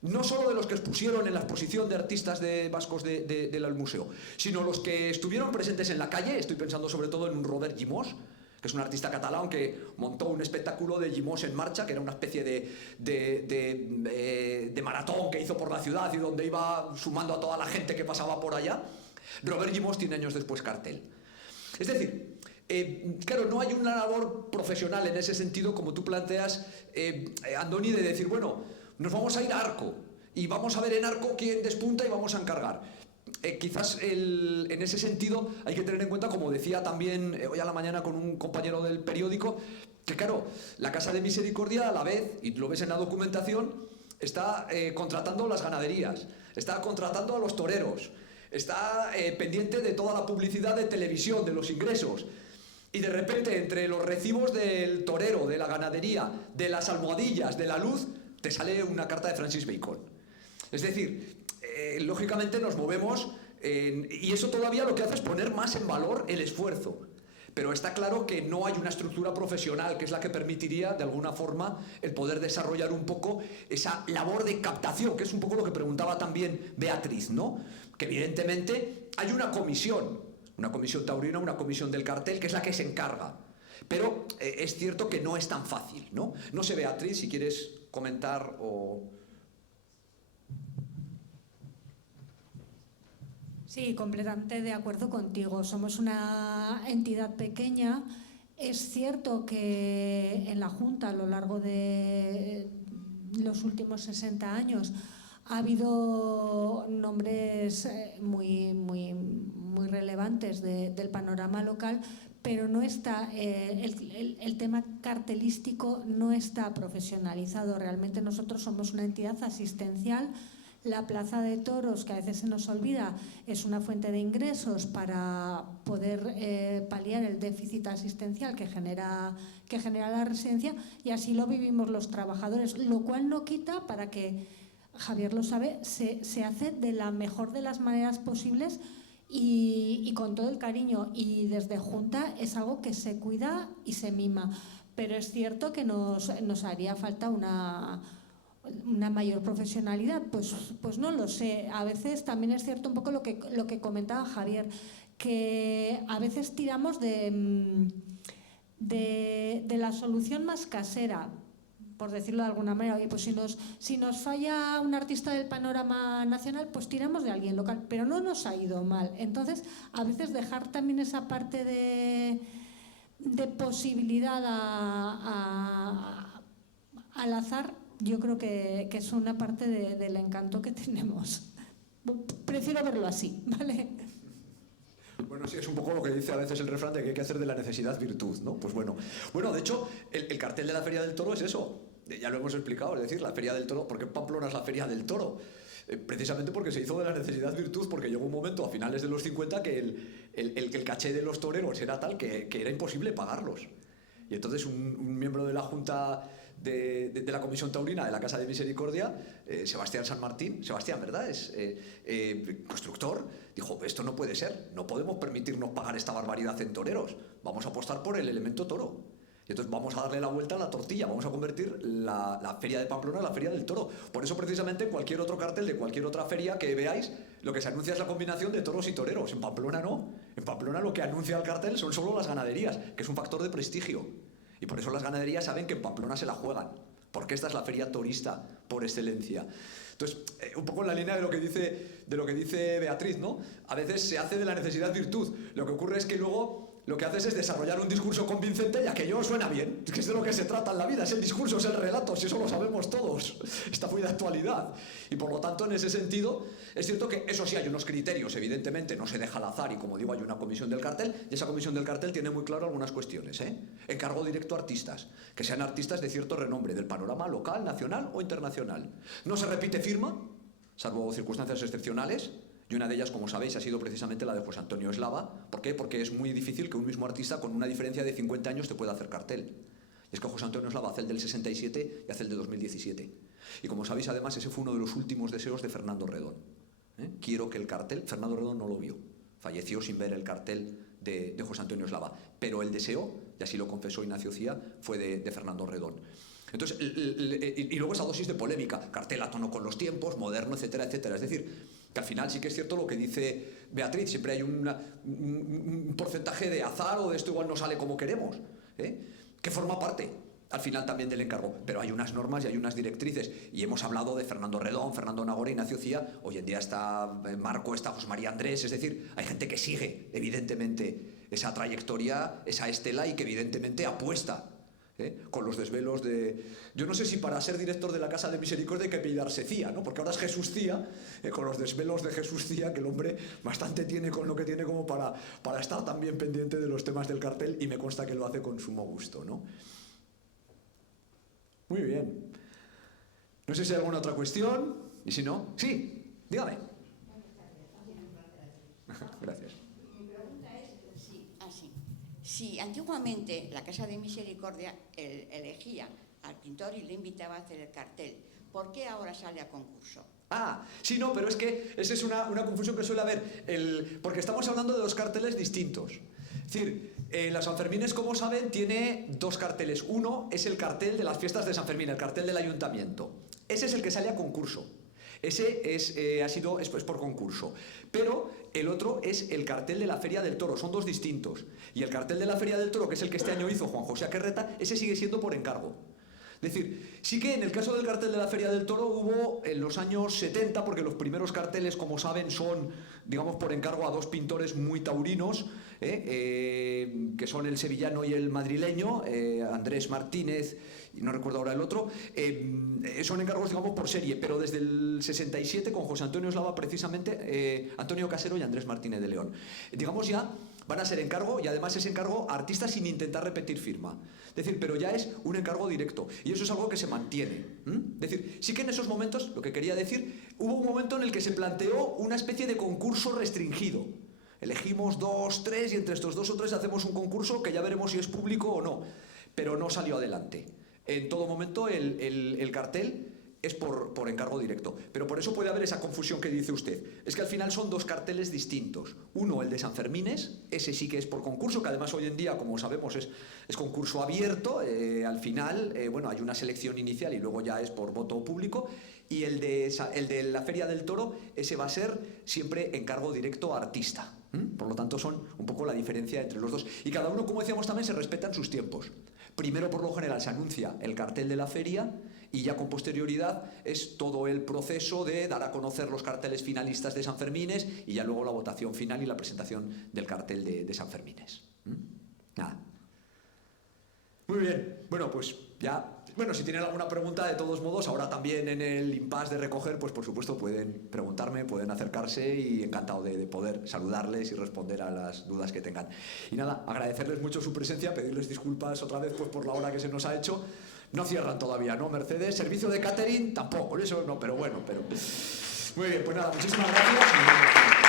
no solo de los que expusieron en la exposición de artistas vascos del museo, sino los que estuvieron presentes en la calle, estoy pensando sobre todo en un Robert Llimós, que es un artista catalán que montó un espectáculo de Llimós en marcha, que era una especie de maratón que hizo por la ciudad y donde iba sumando a toda la gente que pasaba por allá. Robert Llimós tiene años después cartel. Es decir, claro, no hay una labor profesional en ese sentido como tú planteas, Andoni, de decir, bueno, nos vamos a ir a Arco y vamos a ver en Arco quién despunta y vamos a encargar. Quizás en ese sentido hay que tener en cuenta, como decía también hoy a la mañana con un compañero del periódico, que claro, la Casa de Misericordia a la vez, y lo ves en la documentación, está contratando las ganaderías, está contratando a los toreros, está pendiente de toda la publicidad de televisión, de los ingresos. Y de repente, entre los recibos del torero, de la ganadería, de las almohadillas, de la luz, te sale una carta de Francis Bacon. Es decir, lógicamente nos movemos y eso todavía lo que hace es poner más en valor el esfuerzo. Pero está claro que no hay una estructura profesional que es la que permitiría, de alguna forma, el poder desarrollar un poco esa labor de captación, que es un poco lo que preguntaba también Beatriz, ¿no? Que evidentemente hay una comisión taurina, una comisión del cartel, que es la que se encarga. Pero es cierto que no es tan fácil, ¿no? No sé, Beatriz, si quieres comentar o... Sí, completamente de acuerdo contigo. Somos una entidad pequeña. Es cierto que en la Junta, a lo largo de los últimos 60 años, ha habido nombres muy relevantes del panorama local, pero no está el tema cartelístico no está profesionalizado. Realmente nosotros somos una entidad asistencial. La Plaza de Toros, que a veces se nos olvida, es una fuente de ingresos para poder paliar el déficit asistencial que genera la residencia, y así lo vivimos los trabajadores, lo cual no quita para que, Javier lo sabe, se hace de la mejor de las maneras posibles y con todo el cariño, y desde Junta es algo que se cuida y se mima, pero es cierto que nos haría falta una mayor profesionalidad, pues no lo sé. A veces también es cierto un poco lo que comentaba Javier, que a veces tiramos de la solución más casera, por decirlo de alguna manera. Oye, pues si nos falla un artista del panorama nacional, pues tiramos de alguien local, pero no nos ha ido mal. Entonces, a veces dejar también esa parte de posibilidad al azar, yo creo que es una parte del encanto que tenemos. Prefiero verlo así, ¿vale? Bueno, sí, es un poco lo que dice a veces el refrán de que hay que hacer de la necesidad virtud, ¿no? Pues bueno, de hecho, el cartel de la Feria del Toro es eso. Ya lo hemos explicado, es decir, la Feria del Toro, ¿por qué Pamplona es la Feria del Toro? Precisamente porque se hizo de la necesidad virtud, porque llegó un momento a finales de los 50 que el caché de los toreros era tal que era imposible pagarlos. Y entonces un miembro de la Junta de la Comisión Taurina de la Casa de Misericordia, Sebastián San Martín, Sebastián, ¿verdad? Es constructor, dijo, esto no puede ser, no podemos permitirnos pagar esta barbaridad en toreros, vamos a apostar por el elemento toro. Y entonces vamos a darle la vuelta a la tortilla, vamos a convertir la Feria de Pamplona en la Feria del Toro. Por eso precisamente cualquier otro cartel de cualquier otra feria que veáis, lo que se anuncia es la combinación de toros y toreros. En Pamplona no, en Pamplona lo que anuncia el cartel son solo las ganaderías, que es un factor de prestigio. Y por eso las ganaderías saben que en Pamplona se la juegan, porque esta es la feria torista por excelencia. Entonces, un poco en la línea de lo que dice Beatriz, ¿no? A veces se hace de la necesidad virtud. Lo que ocurre es que luego lo que haces es desarrollar un discurso convincente y aquello suena bien. Es que es de lo que se trata en la vida, es el discurso, es el relato, si eso lo sabemos todos. Está muy de actualidad. Y por lo tanto, en ese sentido, es cierto que eso sí hay unos criterios, evidentemente, no se deja al azar y como digo, hay una comisión del cartel y esa comisión del cartel tiene muy claro algunas cuestiones. Encargo directo a artistas, que sean artistas de cierto renombre, del panorama local, nacional o internacional. No se repite firma, salvo circunstancias excepcionales. Y una de ellas, como sabéis, ha sido precisamente la de José Antonio Eslava. ¿Por qué? Porque es muy difícil que un mismo artista con una diferencia de 50 años te pueda hacer cartel. Y es que José Antonio Eslava hace el del 67 y hace el de 2017. Y como sabéis, además, ese fue uno de los últimos deseos de Fernando Redón. Quiero que el cartel... Fernando Redón no lo vio. Falleció sin ver el cartel de José Antonio Eslava. Pero el deseo, y así lo confesó Ignacio Cía, fue de Fernando Redón. Entonces, y luego esa dosis de polémica. Cartel a tono con los tiempos, moderno, etcétera, etcétera. Es decir, que al final sí que es cierto lo que dice Beatriz, siempre hay un porcentaje de azar o de esto igual no sale como queremos, que forma parte al final también del encargo, pero hay unas normas y hay unas directrices y hemos hablado de Fernando Redón, Fernando Nagore, Ignacio Cía, hoy en día está Marco, está José María Andrés, es decir, hay gente que sigue evidentemente esa trayectoria, esa estela y que evidentemente apuesta con los desvelos de... Yo no sé si para ser director de la Casa de Misericordia hay que apellidarse Cía, ¿no? Porque ahora es Jesús Cía, con los desvelos de Jesús Cía, que el hombre bastante tiene con lo que tiene como para estar también pendiente de los temas del cartel y me consta que lo hace con sumo gusto, ¿no? Muy bien. No sé si hay alguna otra cuestión, y si no... Sí, dígame. Gracias. Si antiguamente la Casa de Misericordia elegía al pintor y le invitaba a hacer el cartel, ¿por qué ahora sale a concurso? Sí, no, pero es que esa es una confusión que suele haber, porque estamos hablando de dos carteles distintos. Es decir, la Sanfermines, como saben, tiene dos carteles. Uno es el cartel de las fiestas de San Fermín, el cartel del ayuntamiento. Ese es el que sale a concurso. Ese es por concurso. Pero el otro es el cartel de la Feria del Toro, son dos distintos. Y el cartel de la Feria del Toro, que es el que este año hizo Juan José Aquerreta, ese sigue siendo por encargo. Es decir, sí que en el caso del cartel de la Feria del Toro hubo en los años 70, porque los primeros carteles, como saben, son, digamos, por encargo a dos pintores muy taurinos, que son el sevillano y el madrileño, Andrés Martínez, y no recuerdo ahora el otro, son encargos, digamos, por serie, pero desde el 67 con José Antonio Eslava, precisamente, Antonio Casero y Andrés Martínez de León. Digamos ya, van a ser encargo y además es encargo a artistas sin intentar repetir firma. Es decir, pero ya es un encargo directo y eso es algo que se mantiene. Es decir, sí que en esos momentos, lo que quería decir, hubo un momento en el que se planteó una especie de concurso restringido. Elegimos 2, 3 y entre estos 2 o 3 hacemos un concurso que ya veremos si es público o no, pero no salió adelante. En todo momento el cartel es por encargo directo. Pero por eso puede haber esa confusión que dice usted. Es que al final son dos carteles distintos. Uno, el de Sanfermines, ese sí que es por concurso, que además hoy en día, como sabemos, es concurso abierto. Al final, bueno, hay una selección inicial y luego ya es por voto público. Y el de la Feria del Toro, ese va a ser siempre encargo directo a artista. Por lo tanto, son un poco la diferencia entre los dos. Y cada uno, como decíamos también, se respetan sus tiempos. Primero, por lo general, se anuncia el cartel de la feria y ya con posterioridad es todo el proceso de dar a conocer los carteles finalistas de Sanfermines y ya luego la votación final y la presentación del cartel de Sanfermines. Nada. Muy bien. Bueno, pues ya... Bueno, si tienen alguna pregunta, de todos modos, ahora también en el impasse de recoger, pues por supuesto pueden preguntarme, pueden acercarse y encantado de poder saludarles y responder a las dudas que tengan. Y nada, agradecerles mucho su presencia, pedirles disculpas otra vez pues, por la hora que se nos ha hecho. No cierran todavía, ¿no, Mercedes? Servicio de catering tampoco, eso no, pero bueno, pero... Muy bien, pues nada, muchísimas gracias.